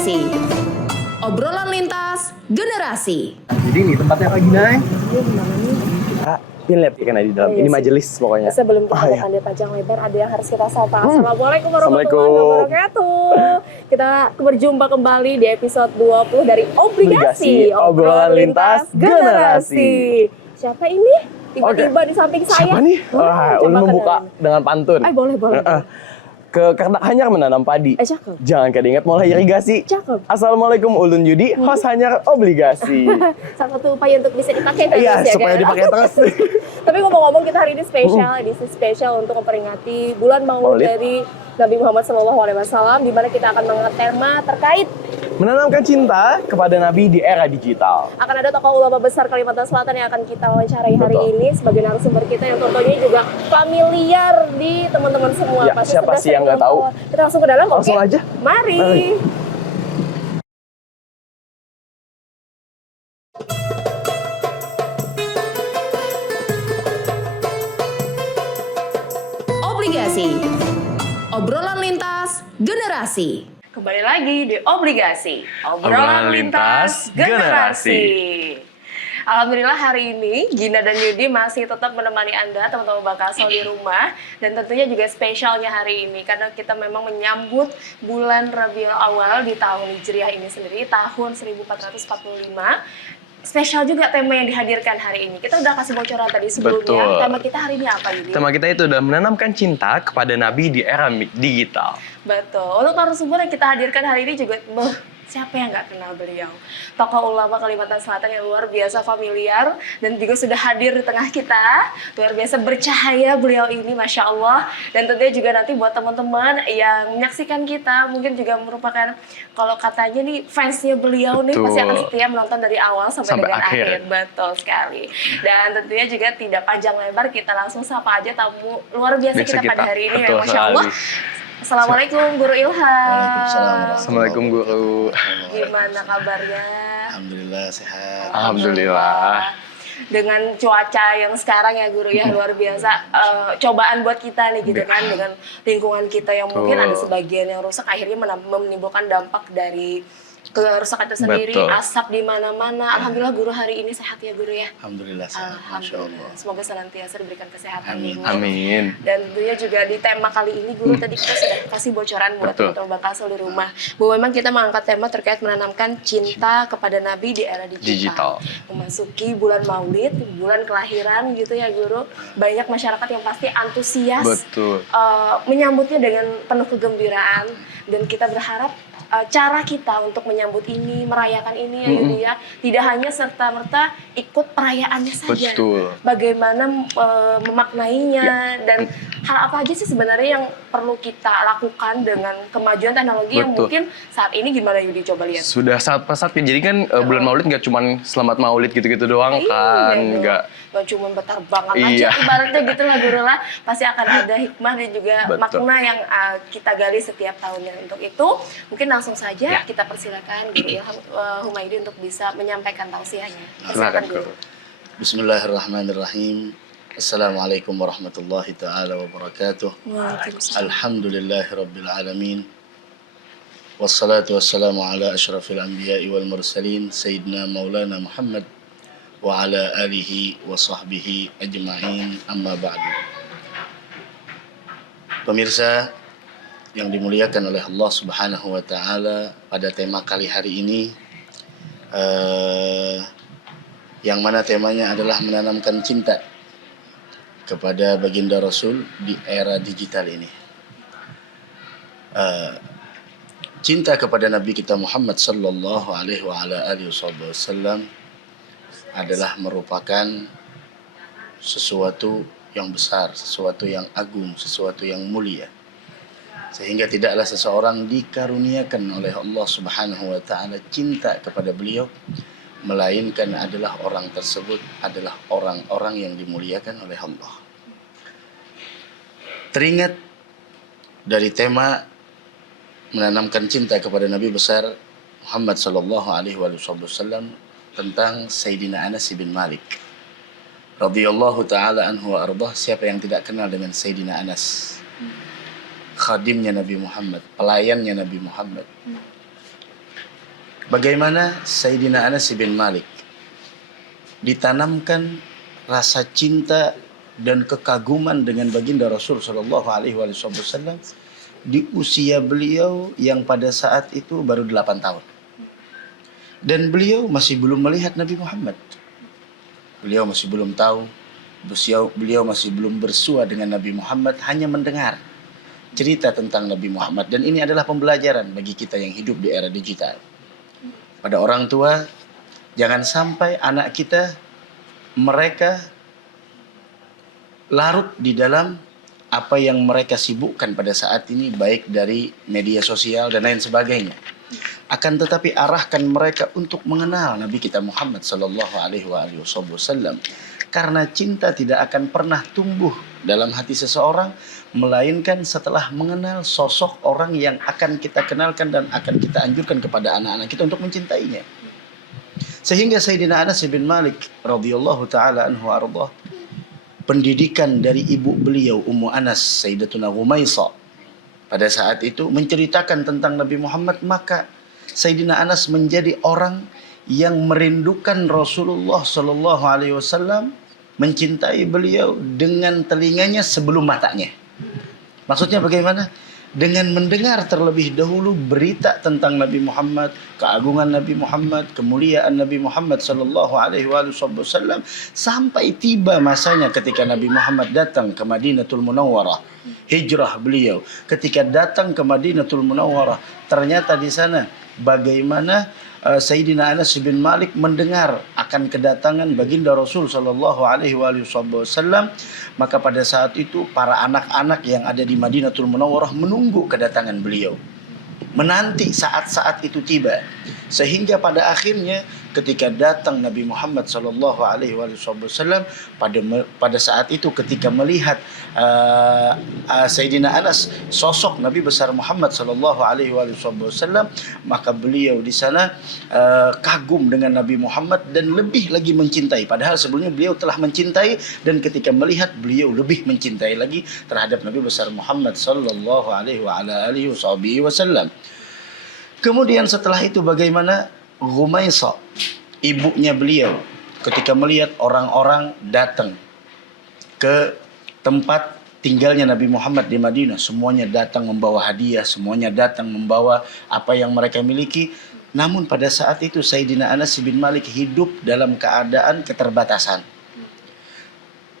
Obligasi. Obrolan lintas generasi. Jadi ini tempatnya Kak Gina ya? Iya, gimana nih? Kak, lihat ya kan di dalam. Iya Ini sih. majelis pokoknya. Sebelum kita Oh, iya. anda panjang lebar, ada yang harus kita sapa. Assalamualaikum warahmatullahi Assalamualaikum. wabarakatuh. Kita berjumpa kembali di episode 20 dari Obligasi, Obrolan Lintas Generasi. Siapa ini? Tiba-tiba di samping saya. Siapa nih? Coba Ulun membuka kenalin. dengan pantun. Boleh. Ke karena hanyar menanam padi. Cakep. Jangan kedingat mulai irigasi. Cakep. Assalamualaikum ulun Yudi, host hanyar obligasi. Salah satu upaya untuk bisa dipakai terus Iya, ya, supaya kan? dipakai terus. Tapi ngomong-ngomong, kita hari ini spesial, edisi spesial untuk memperingati bulan Maulid Maulid. dari Nabi Muhammad SAW, di mana kita akan mengangkat tema terkait Menanamkan cinta kepada Nabi di era digital. akan ada tokoh ulama besar Kalimantan Selatan yang akan kita wawancarai hari Betul. ini sebagai narasumber kita yang tentunya juga familiar di teman-teman semua. Ya, Pasti siapa sudah sih yang sering nggak tahu? nonton. Kita langsung ke dalam, Langsung oke? aja. Mari. Mari. Obligasi. Obrolan lintas generasi. Kembali lagi di Obligasi, Obrolan lintas generasi. Alhamdulillah hari ini Gina dan Yudi masih tetap menemani Anda teman-teman Bakasol di rumah, dan tentunya juga spesialnya hari ini karena kita memang menyambut bulan Rabiul Awal di tahun Hijriah ini sendiri, tahun 1445. Spesial juga tema yang dihadirkan hari ini. Kita udah kasih bocoran tadi sebelumnya. Betul. Tema kita hari ini apa, Yudi? Tema kita itu adalah menanamkan cinta kepada Nabi di era digital. Betul. Untuk narasumber yang kita hadirkan hari ini juga, siapa yang nggak kenal beliau? Tokoh ulama Kalimantan Selatan yang luar biasa familiar dan juga sudah hadir di tengah kita. Luar biasa bercahaya beliau ini, Masya Allah. Dan tentunya juga nanti buat teman-teman yang menyaksikan kita, mungkin juga merupakan, kalau katanya nih, fansnya beliau nih, Betul. pasti akan setia menonton dari awal sampai dengan akhir. Betul sekali. Dan tentunya juga tidak panjang lebar, kita langsung sapa aja tamu luar biasa Biasa kita pada kita. hari ini. Betul Masya Allah. sekali. Assalamualaikum Guru Ilham. Waalaikumsalam. Assalamualaikum Guru. Gimana kabarnya? Alhamdulillah sehat. Alhamdulillah. Dengan cuaca yang sekarang ya Guru ya, luar biasa, cobaan buat kita nih gitu kan, dengan lingkungan kita yang mungkin ada sebagian yang rusak, akhirnya menimbulkan dampak dari kerusakan itu sendiri. Betul. Asap di mana-mana. Alhamdulillah Guru hari ini sehat ya Guru ya. Alhamdulillah sehat. Masya Alhamdulillah. Allah. Semoga senantiasa diberikan kesehatan. Amin. Guru. Amin. Dan tentunya juga di tema kali ini Guru tadi kita sudah kasih bocoran buat Betul. teman-teman Bakasol di rumah, bahwa memang kita mengangkat tema terkait menanamkan cinta kepada Nabi di era digital. Memasuki bulan Maulid, bulan kelahiran gitu ya Guru. Banyak masyarakat yang pasti antusias Betul. menyambutnya dengan penuh kegembiraan, dan kita berharap cara kita untuk menyambut ini, merayakan ini ya Yudi ya, tidak hanya serta-merta ikut perayaannya saja. Betul. Bagaimana memaknainya, dan hal apa aja sih sebenarnya yang perlu kita lakukan dengan kemajuan teknologi yang Betul. mungkin saat ini. Gimana Yudi, coba lihat. Sudah saat pesat ya. Jadi kan bulan Maulid nggak cuma selamat Maulid gitu-gitu doang kan, nggak. Nggak cuma berterbangan Iya. aja ibaratnya gitu lah Guru lah. Pasti akan ada hikmah dan juga Betul. makna yang kita gali setiap tahunnya. Untuk itu mungkin langsung saja Ya. kita persilakan Guru Ilham Humaydi untuk bisa menyampaikan tausiahnya. Silakan, Guru. Bismillahirrahmanirrahim. Assalamualaikum warahmatullahi ta'ala wabarakatuh. Waalaikumsalam. Alhamdulillahi rabbil alamin. Wassalatu wassalamu ala ashrafil anbiya'i wal mursalin. Sayyidina maulana Muhammad wa ala alihi wa sahbihi ajma'in, amma ba'du. Pemirsa yang dimuliakan oleh Allah Subhanahu wa taala, pada tema kali hari ini yang mana temanya adalah menanamkan cinta kepada baginda Rasul di era digital ini. Cinta kepada Nabi kita Muhammad sallallahu alaihi wa ala alihi wasallam adalah merupakan sesuatu yang besar, sesuatu yang agung, sesuatu yang mulia. Sehingga tidaklah seseorang dikaruniakan oleh Allah Subhanahu wa taala cinta kepada beliau, melainkan adalah orang tersebut adalah orang-orang yang dimuliakan oleh Allah. Teringat dari tema menanamkan cinta kepada Nabi besar Muhammad sallallahu alaihi wasallam tentang Sayyidina Anas bin Malik radhiyallahu taala anhu wa ardah. Siapa yang tidak kenal dengan Sayyidina Anas? Khadimnya Nabi Muhammad, pelayannya Nabi Muhammad. bagaimana Sayyidina Anas bin Malik ditanamkan rasa cinta dan kekaguman dengan baginda Rasul Shallallahu Alaihi Wasallam di usia beliau yang pada saat itu baru 8 tahun. Dan beliau masih belum melihat Nabi Muhammad. Beliau masih belum tahu, beliau masih belum bersua dengan Nabi Muhammad, hanya mendengar cerita tentang Nabi Muhammad. Dan ini adalah pembelajaran bagi kita yang hidup di era digital. Pada orang tua, jangan sampai anak kita, mereka larut di dalam apa yang mereka sibukkan pada saat ini, baik dari media sosial dan lain sebagainya. Akan tetapi arahkan mereka untuk mengenal Nabi kita Muhammad sallallahu alaihi wasallam. Karena cinta tidak akan pernah tumbuh dalam hati seseorang melainkan setelah mengenal sosok orang yang akan kita kenalkan dan akan kita anjurkan kepada anak-anak kita untuk mencintainya. Sehingga Sayyidina Anas bin Malik radhiyallahu taala anhu ardah, pendidikan dari ibu beliau Ummu Anas Sayyidatuna Ghumaisah pada saat itu menceritakan tentang Nabi Muhammad, maka Sayyidina Anas menjadi orang yang merindukan Rasulullah Sallallahu Alaihi Wasallam, mencintai beliau dengan telinganya sebelum matanya. Maksudnya bagaimana? Dengan mendengar terlebih dahulu berita tentang Nabi Muhammad, keagungan Nabi Muhammad, kemuliaan Nabi Muhammad Sallallahu Alaihi Wasallam, sampai tiba masanya ketika Nabi Muhammad datang ke Madinatul Munawwarah, hijrah beliau. Ketika datang ke Madinatul Munawwarah, ternyata di sana bagaimana Sayyidina Anas bin Malik mendengar akan kedatangan baginda Rasul Sallallahu Alaihi Wasallam, maka pada saat itu para anak-anak yang ada di Madinatul Munawwarah menunggu kedatangan beliau, menanti saat-saat itu tiba, sehingga pada akhirnya ketika datang Nabi Muhammad Sallallahu Alaihi Wasallam, pada saat itu ketika melihat Sayyidina Anas, sosok Nabi besar Muhammad Sallallahu Alaihi Wasallam, maka beliau di sana kagum dengan Nabi Muhammad dan lebih lagi mencintai. Padahal sebelumnya beliau telah mencintai, dan ketika melihat beliau lebih mencintai lagi terhadap Nabi besar Muhammad Sallallahu Alaihi Wasallam. Kemudian setelah itu bagaimana Ghumaisah, ibunya beliau, ketika melihat orang-orang datang ke tempat tinggalnya Nabi Muhammad di Madinah, semuanya datang membawa hadiah, semuanya datang membawa apa yang mereka miliki. Namun pada saat itu Sayyidina Anas bin Malik hidup dalam keadaan keterbatasan.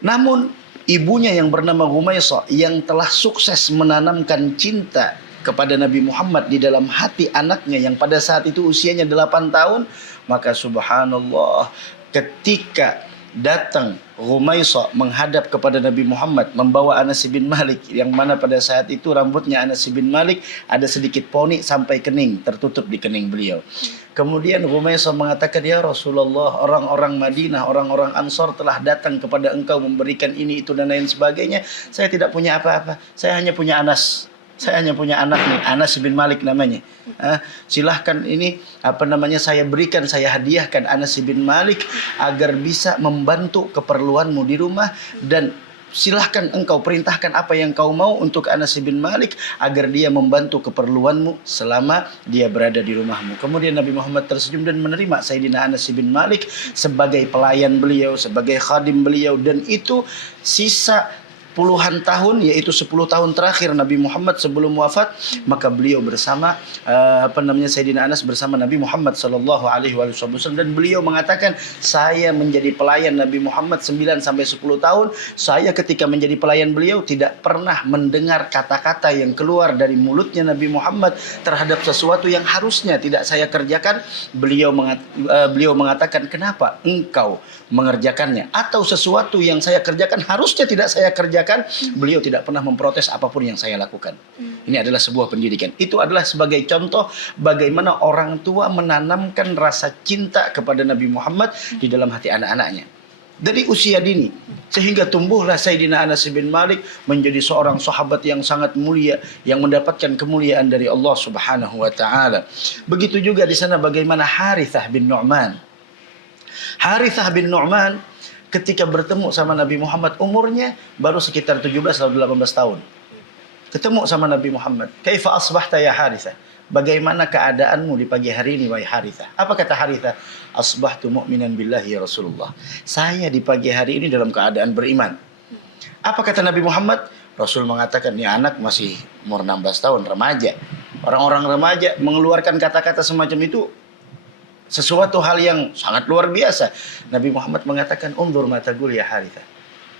Namun ibunya yang bernama Ghumaisah, yang telah sukses menanamkan cinta kepada Nabi Muhammad di dalam hati anaknya yang pada saat itu usianya 8 tahun, maka subhanallah, ketika datang Ghumaisah menghadap kepada Nabi Muhammad membawa Anas bin Malik, yang mana pada saat itu rambutnya Anas bin Malik ada sedikit poni sampai kening, tertutup di kening beliau. Kemudian Ghumaisah mengatakan, "Ya Rasulullah, orang-orang Madinah, orang-orang Ansor telah datang kepada engkau memberikan ini, itu dan lain sebagainya. Saya tidak punya apa-apa. Saya hanya punya Anas. Saya hanya punya anak nih, Anas bin Malik namanya. Silahkan ini saya berikan, saya hadiahkan Anas bin Malik agar bisa membantu keperluanmu di rumah, dan silahkan engkau perintahkan apa yang kau mau untuk Anas bin Malik agar dia membantu keperluanmu selama dia berada di rumahmu." Kemudian Nabi Muhammad tersenyum dan menerima Sayyidina Anas bin Malik sebagai pelayan beliau, sebagai khadim beliau, dan itu sisa puluhan tahun, yaitu 10 tahun terakhir Nabi Muhammad sebelum wafat, maka beliau bersama Sayyidina Anas bersama Nabi Muhammad sallallahu alaihi wasallam, dan beliau mengatakan, "Saya menjadi pelayan Nabi Muhammad 9 sampai 10 tahun. Saya ketika menjadi pelayan beliau tidak pernah mendengar kata-kata yang keluar dari mulutnya Nabi Muhammad terhadap sesuatu yang harusnya tidak saya kerjakan. Beliau mengatakan, "Kenapa engkau mengerjakannya?" Atau sesuatu yang saya kerjakan harusnya tidak saya kerjakan, beliau tidak pernah memprotes apapun yang saya lakukan. Ini adalah sebuah pendidikan. Itu adalah sebagai contoh bagaimana orang tua menanamkan rasa cinta kepada Nabi Muhammad di dalam hati anak-anaknya dari usia dini, sehingga tumbuhlah Sayyidina Anas bin Malik menjadi seorang sahabat yang sangat mulia, yang mendapatkan kemuliaan dari Allah Subhanahu wa taala. Begitu juga di sana bagaimana Harithah bin Nu'man. Harithah bin Nu'man ketika bertemu sama Nabi Muhammad, umurnya baru sekitar 17 atau 18 tahun. Ketemu sama Nabi Muhammad. "Kaifa asbahta ya Harithah?" bagaimana keadaanmu di pagi hari ini wahai Harithah? Apa kata Harithah? Asbahtu mu'minan billahi ya Rasulullah. Saya di pagi hari ini dalam keadaan beriman. Apa kata Nabi Muhammad? Rasul mengatakan, ini anak masih umur 16 tahun, remaja. Orang-orang remaja mengeluarkan kata-kata semacam itu sesuatu hal yang sangat luar biasa. Nabi Muhammad mengatakan, undur mata gul ya Harithah.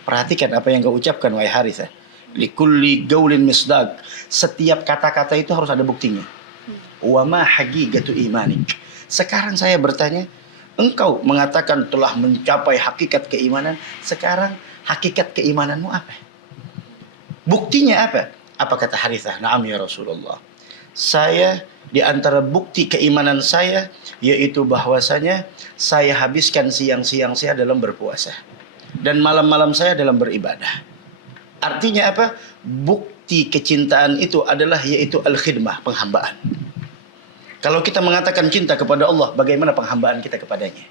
Perhatikan apa yang kau ucapkan wahai Harithah. Likulli gaulin misdag. Setiap kata-kata itu harus ada buktinya. Wa ma haqiqatu imanik. Sekarang saya bertanya, engkau mengatakan telah mencapai hakikat keimanan. Sekarang hakikat keimananmu apa? Buktinya apa? Apa kata Harithah? Naam ya Rasulullah. Saya di antara bukti keimanan saya yaitu bahwasanya saya habiskan siang-siang saya dalam berpuasa dan malam-malam saya dalam beribadah. Artinya apa? Bukti kecintaan itu adalah yaitu al-khidmah, penghambaan. Kalau kita mengatakan cinta kepada Allah, bagaimana penghambaan kita kepadanya?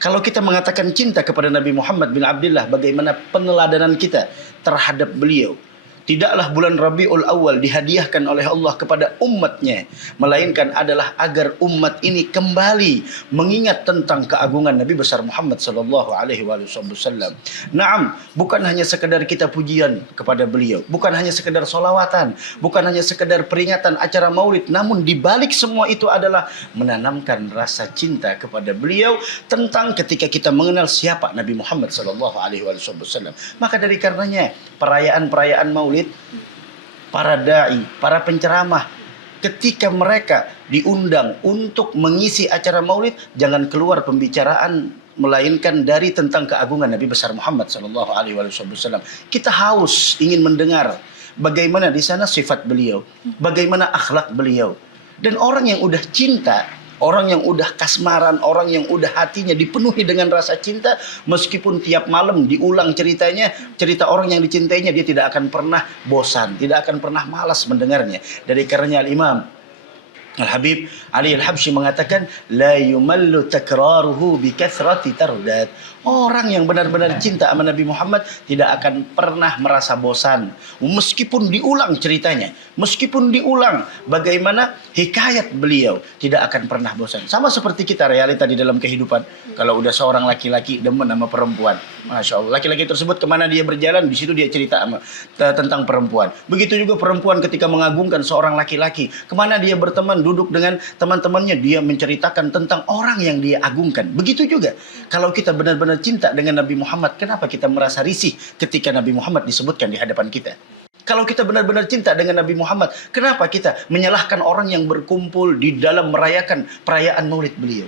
Kalau kita mengatakan cinta kepada Nabi Muhammad bin Abdullah, bagaimana peneladanan kita terhadap beliau? Tidaklah bulan Rabiul Awal dihadiahkan oleh Allah kepada umatnya, melainkan adalah agar umat ini kembali mengingat tentang keagungan Nabi besar Muhammad sallallahu alaihi wasallam. Naam, bukan hanya sekedar kita pujian kepada beliau, bukan hanya sekedar solawatan, bukan hanya sekedar peringatan acara maulid, namun di balik semua itu adalah menanamkan rasa cinta kepada beliau tentang ketika kita mengenal siapa Nabi Muhammad sallallahu alaihi wasallam. Maka dari karenanya perayaan-perayaan maulid, para dai, para penceramah, ketika mereka diundang untuk mengisi acara maulid, jangan keluar pembicaraan melainkan dari tentang keagungan Nabi besar Muhammad sallallahu alaihi wasallam. Kita haus ingin mendengar bagaimana di sana sifat beliau, bagaimana akhlak beliau. Dan orang yang udah cinta, orang yang udah kasmaran, orang yang udah hatinya dipenuhi dengan rasa cinta, meskipun tiap malam diulang ceritanya, cerita orang yang dicintainya, dia tidak akan pernah bosan, tidak akan pernah malas mendengarnya. Dari karenanya Al-Imam Al-Habib Ali Al-Habsyi mengatakan, la yumallu takraruhu bi kathrati tardat. Orang yang benar-benar cinta sama Nabi Muhammad tidak akan pernah merasa bosan. Meskipun diulang ceritanya, meskipun diulang bagaimana hikayat beliau, tidak akan pernah bosan. Sama seperti kita realita di dalam kehidupan. Kalau udah seorang laki-laki demen sama perempuan, Masya Allah, laki-laki tersebut kemana dia berjalan, di situ dia cerita tentang perempuan. Begitu juga perempuan ketika mengagungkan seorang laki-laki, kemana dia berteman, duduk dengan teman-temannya, dia menceritakan tentang orang yang dia agungkan. Begitu juga kalau kita benar-benar cinta dengan Nabi Muhammad, kenapa kita merasa risih ketika Nabi Muhammad disebutkan di hadapan kita? Kalau kita benar-benar cinta dengan Nabi Muhammad, kenapa kita menyalahkan orang yang berkumpul di dalam merayakan perayaan maulid beliau?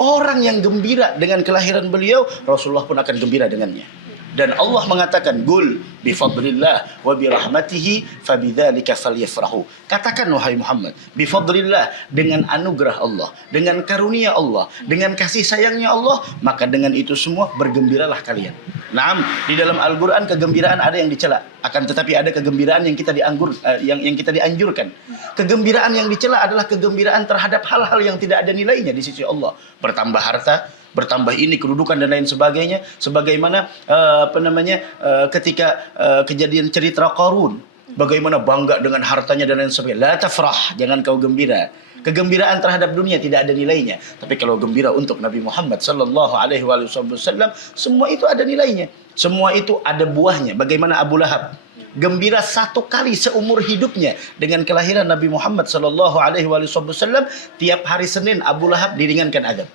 Orang yang gembira dengan kelahiran beliau, Rasulullah pun akan gembira dengannya. Dan Allah mengatakan, "Qul bi fadlillah wa bi rahmatihi fabidzalika falyafrahu." Katakan wahai Muhammad, bi fadlillah, dengan anugerah Allah, dengan karunia Allah, dengan kasih sayangnya Allah, maka dengan itu semua bergembiralah kalian. Naam, di dalam Al-Qur'an kegembiraan ada yang dicela, akan tetapi ada kegembiraan yang kita yang kita dianjurkan. Kegembiraan yang dicela adalah kegembiraan terhadap hal-hal yang tidak ada nilainya di sisi Allah. Bertambah harta, bertambah ini kedudukan dan lain sebagainya, sebagaimana ketika kejadian cerita Qarun, bagaimana bangga dengan hartanya dan lain sebagainya. La tafrah, jangan kau gembira. Kegembiraan terhadap dunia tidak ada nilainya, tapi kalau gembira untuk Nabi Muhammad sallallahu alaihi wasallam, semua itu ada nilainya, semua itu ada buahnya. Bagaimana Abu Lahab gembira satu kali seumur hidupnya dengan kelahiran Nabi Muhammad sallallahu alaihi wasallam, tiap hari Senin Abu Lahab diringankan azab.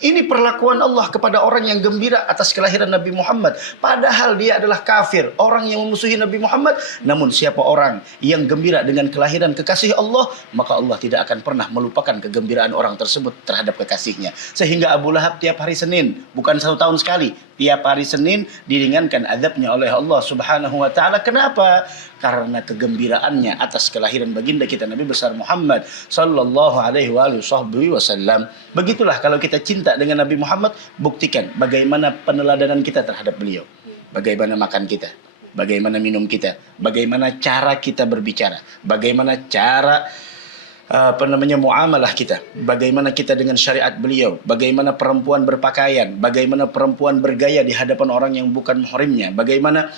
Ini perlakuan Allah kepada orang yang gembira atas kelahiran Nabi Muhammad. Padahal dia adalah kafir, orang yang memusuhi Nabi Muhammad. Namun siapa orang yang gembira dengan kelahiran kekasih Allah, maka Allah tidak akan pernah melupakan kegembiraan orang tersebut terhadap kekasihnya. Sehingga Abu Lahab tiap hari Senin, bukan 1 tahun sekali, tiap hari Senin diringankan azabnya oleh Allah Subhanahu wa taala. Kenapa? Karena kegembiraannya atas kelahiran baginda kita Nabi besar Muhammad sallallahu alaihi wasallam. Begitulah kalau kita cinta dengan Nabi Muhammad, buktikan bagaimana peneladanan kita terhadap beliau. Bagaimana makan kita, bagaimana minum kita, bagaimana cara kita berbicara, bagaimana cara muamalah kita, bagaimana kita dengan syariat beliau, bagaimana perempuan berpakaian, bagaimana perempuan bergaya di hadapan orang yang bukan muhrimnya, bagaimana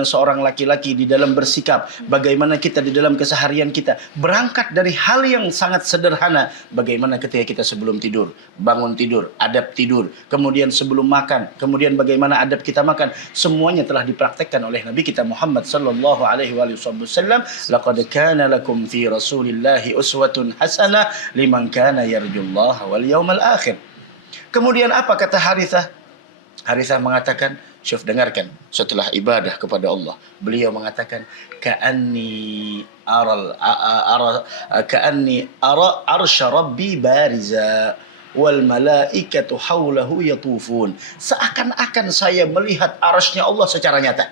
seorang laki-laki di dalam bersikap, bagaimana kita di dalam keseharian kita, berangkat dari hal yang sangat sederhana, bagaimana ketika kita sebelum tidur, bangun tidur, adab tidur, kemudian sebelum makan, kemudian bagaimana adab kita makan, semuanya telah dipraktekkan oleh Nabi kita Muhammad sallallahu alaihi wasallam. Laqad kana lakum fi Rasulillahi uswatun hasanah liman kana yarjullaha wal yawmal akhir. Kemudian apa kata Harithah? Harithah mengatakan, syuf, dengarkan, setelah ibadah kepada Allah, beliau mengatakan, ka'anni ara arsya rabbi bariza wal malaikatu haulahu yatufun. Seakan-akan saya melihat arasnya Allah secara nyata.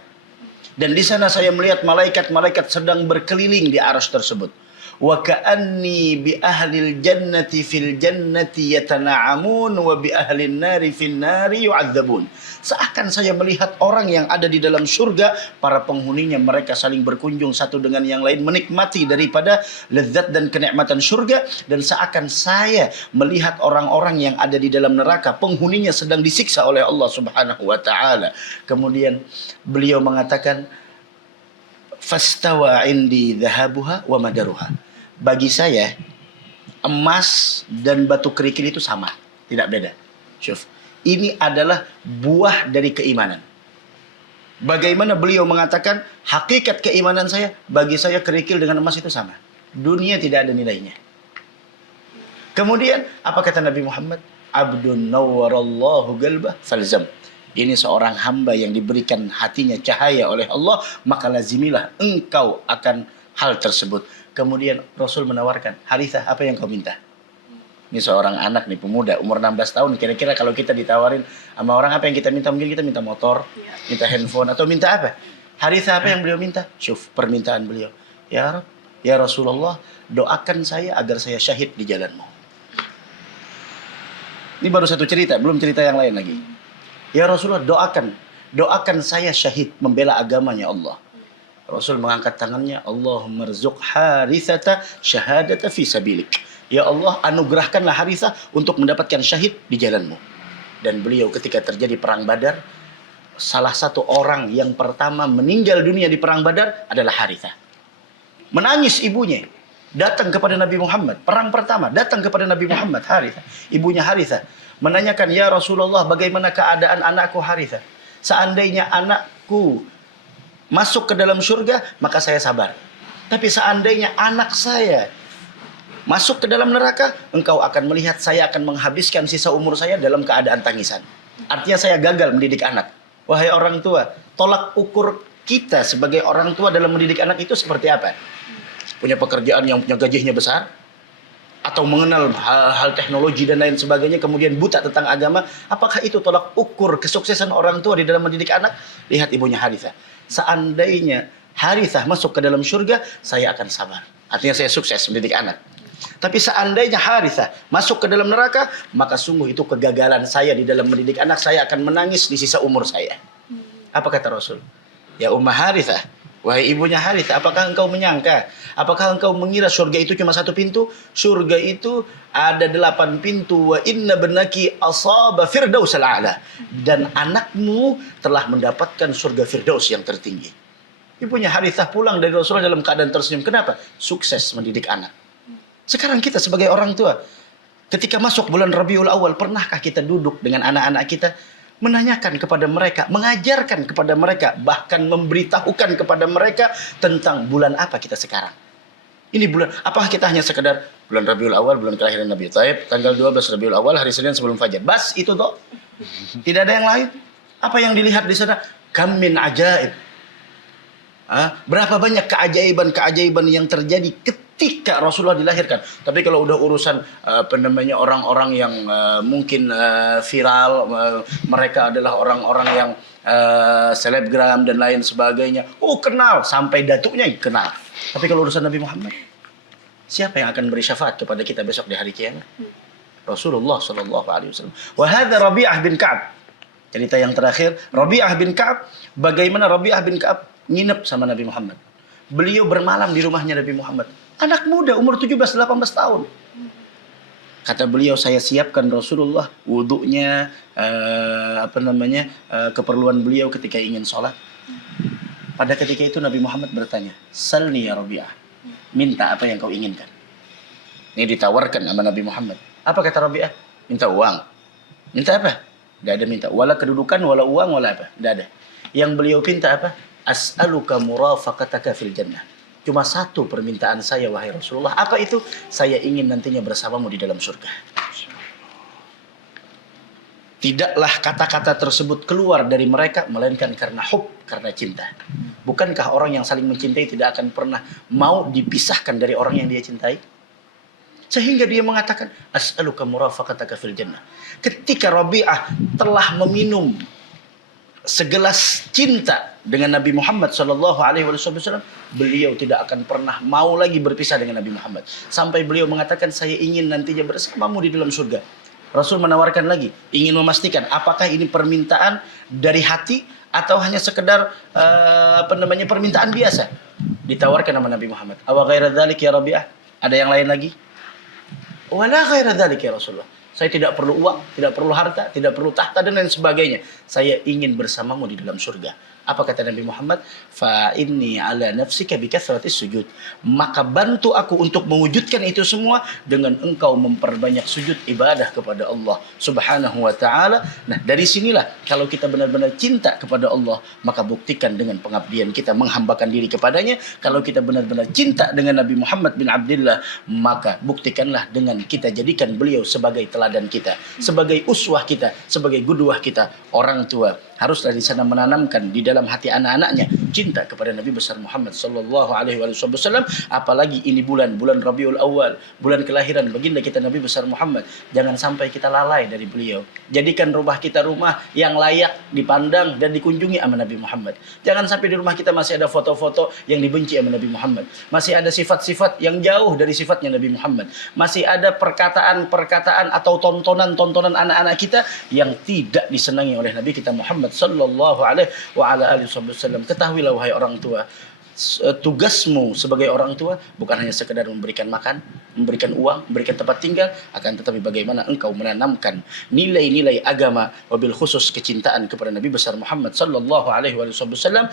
Dan di sana saya melihat malaikat-malaikat sedang berkeliling di arsy tersebut. Wa ka'anni bi ahlil jannati fil jannati yatana'amun wa bi ahlin nari fil nari yu'adzabun. Seakan saya melihat orang yang ada di dalam surga, para penghuninya mereka saling berkunjung satu dengan yang lain, menikmati daripada lezat dan kenikmatan surga, dan seakan saya melihat orang-orang yang ada di dalam neraka, penghuninya sedang disiksa oleh Allah Subhanahu wa taala. Kemudian beliau mengatakan, fastawa indi dhahabuha wa madaruha. Bagi saya, emas dan batu kerikil itu sama, tidak beda. Syuf, ini adalah buah dari keimanan. Bagaimana beliau mengatakan, hakikat keimanan saya, bagi saya kerikil dengan emas itu sama. Dunia tidak ada nilainya. Kemudian, apa kata Nabi Muhammad? Abdun nawwarallahu galbah falzam. Ini seorang hamba yang diberikan hatinya cahaya oleh Allah, maka lazimilah engkau akan hal tersebut. Kemudian Rasul menawarkan, Harithah, apa yang kau minta? Ini seorang anak nih, pemuda, umur 16 tahun. Kira-kira kalau kita ditawarin sama orang, apa yang kita minta? Mungkin kita minta motor, minta handphone, atau minta apa? Harithah, apa yang beliau minta? Syuf, permintaan beliau. Ya Rabb, ya Rasulullah, doakan saya agar saya syahid di jalanmu. Ini baru satu cerita, belum cerita yang lain lagi. Ya Rasulullah, doakan saya syahid membela agamanya Allah. Rasul mengangkat tangannya, Allahumma rzuq Harithata syahadata fi sabilik. Ya Allah, anugerahkanlah Harithah untuk mendapatkan syahid di jalanmu. Dan beliau ketika terjadi perang Badar, salah satu orang yang pertama meninggal dunia di perang Badar adalah Harithah. Menangis ibunya, datang kepada Nabi Muhammad. Perang pertama, datang kepada Nabi Muhammad, Harithah. Ibunya Harithah menanyakan, ya Rasulullah, bagaimana keadaan anakku Harithah? Seandainya anakku masuk ke dalam surga, maka saya sabar. Tapi seandainya anak saya masuk ke dalam neraka, engkau akan melihat saya akan menghabiskan sisa umur saya dalam keadaan tangisan. Artinya saya gagal mendidik anak. Wahai orang tua, tolak ukur kita sebagai orang tua dalam mendidik anak itu seperti apa? Punya pekerjaan yang punya gajinya besar? Atau mengenal hal-hal teknologi dan lain sebagainya, kemudian buta tentang agama? Apakah itu tolak ukur kesuksesan orang tua di dalam mendidik anak? Lihat ibunya Harithah. Seandainya Harithah masuk ke dalam surga, saya akan sabar. Artinya saya sukses mendidik anak. Tapi seandainya Harithah masuk ke dalam neraka, maka sungguh itu kegagalan saya di dalam mendidik anak. Saya akan menangis di sisa umur saya. Apa kata Rasul? Ya Ummah Harithah, wahai ibunya Harithah, apakah engkau menyangka, apakah engkau mengira surga itu cuma satu pintu? Surga itu ada 8 pintu. Wa inna benaki asaba firdaus al-a'la. Dan anakmu telah mendapatkan surga firdaus yang tertinggi. Ibunya Harithah pulang dari Rasulullah dalam keadaan tersenyum. Kenapa? Sukses mendidik anak. Sekarang kita sebagai orang tua, ketika masuk bulan Rabiul Awal, pernahkah kita duduk dengan anak-anak kita, menanyakan kepada mereka, mengajarkan kepada mereka, bahkan memberitahukan kepada mereka tentang bulan apa kita sekarang? Ini bulan, apakah kita hanya sekedar bulan Rabiul Awal, bulan kelahiran Nabi Taib, tanggal 12 Rabiul Awal, hari Senin sebelum Fajar. Bas, itu toh. Tidak ada yang lain. Apa yang dilihat di sana? Kam min ajaib. Berapa banyak keajaiban-keajaiban yang terjadi ketika Rasulullah dilahirkan. Tapi kalau udah urusan orang-orang yang mungkin viral, mereka adalah orang-orang yang selebgram dan lain sebagainya. Oh, kenal, sampai datuknya kenal. Tapi kalau urusan Nabi Muhammad, siapa yang akan beri syafaat kepada kita besok di hari kiamat? Rasulullah sallallahu alaihi wasallam. Wa hadza Rabi'ah bin Ka'ab. Cerita yang terakhir, Rabi'ah bin Ka'ab, bagaimana Rabi'ah bin Ka'ab nginep sama Nabi Muhammad. Beliau bermalam di rumahnya Nabi Muhammad. Anak muda umur 17-18 tahun. Kata beliau, saya siapkan Rasulullah wudunya, keperluan beliau ketika ingin sholat. Pada ketika itu Nabi Muhammad bertanya, Salni ya Rabi'ah, minta apa yang kau inginkan. Ini ditawarkan sama Nabi Muhammad. Apa kata Rabi'ah? Minta uang. Minta apa? Tidak ada minta. Wala kedudukan, wala uang, wala apa. Tidak ada. Yang beliau minta apa? As'aluka murafaqataka fil jannah. Cuma satu permintaan saya, wahai Rasulullah. Apa itu? Saya ingin nantinya bersamamu di dalam surga. Tidaklah kata-kata tersebut keluar dari mereka, melainkan karena hub, karena cinta. Bukankah orang yang saling mencintai tidak akan pernah mau dipisahkan dari orang yang dia cintai? Sehingga dia mengatakan, As'aluka murafaqataka fil jannah. Ketika Rabi'ah telah meminum segelas cinta dengan Nabi Muhammad SAW, beliau tidak akan pernah mau lagi berpisah dengan Nabi Muhammad. Sampai beliau mengatakan, saya ingin nantinya bersamamu di dalam surga. Rasul menawarkan lagi, ingin memastikan apakah ini permintaan dari hati atau hanya sekedar permintaan biasa. Ditawarkan sama Nabi Muhammad. Awa ghaira dzalik ya Rabi'ah? Ada yang lain lagi? Wala ghaira dzalik ya Rasulullah. Saya tidak perlu uang, tidak perlu harta, tidak perlu tahta dan lain sebagainya. Saya ingin bersamamu di dalam surga. Apa kata Nabi Muhammad? Fa inni ala nafsika bikathratis sujud. Maka bantu aku untuk mewujudkan itu semua dengan engkau memperbanyak sujud ibadah kepada Allah Subhanahu wa taala. Nah, dari sinilah kalau kita benar-benar cinta kepada Allah, maka buktikan dengan pengabdian kita menghambakan diri kepadanya. Kalau kita benar-benar cinta dengan Nabi Muhammad bin Abdullah, maka buktikanlah dengan kita jadikan beliau sebagai teladan kita, sebagai uswah kita, sebagai qudwah kita. Orang tua haruslah di sana menanamkan di dalam hati anak-anaknya cinta kepada Nabi besar Muhammad sallallahu alaihi wasallam. Apalagi ini bulan Rabiul Awal, bulan kelahiran baginda kita Nabi besar Muhammad. Jangan sampai kita lalai dari beliau. Jadikan rumah kita rumah yang layak dipandang dan dikunjungi sama Nabi Muhammad. Jangan sampai di rumah kita masih ada foto-foto yang dibenci sama Nabi Muhammad. Masih ada sifat-sifat yang jauh dari sifatnya Nabi Muhammad. Masih ada perkataan-perkataan atau tontonan-tontonan anak-anak kita yang tidak disenangi oleh Nabi kita Muhammad sallallahu alaihi wasallam. Ketahuilah wahai orang tua, tugasmu sebagai orang tua bukan hanya sekedar memberikan makan, memberikan uang, memberikan tempat tinggal, akan tetapi bagaimana engkau menanamkan nilai-nilai agama, wabil khusus kecintaan kepada Nabi besar Muhammad sallallahu alaihi wasallam,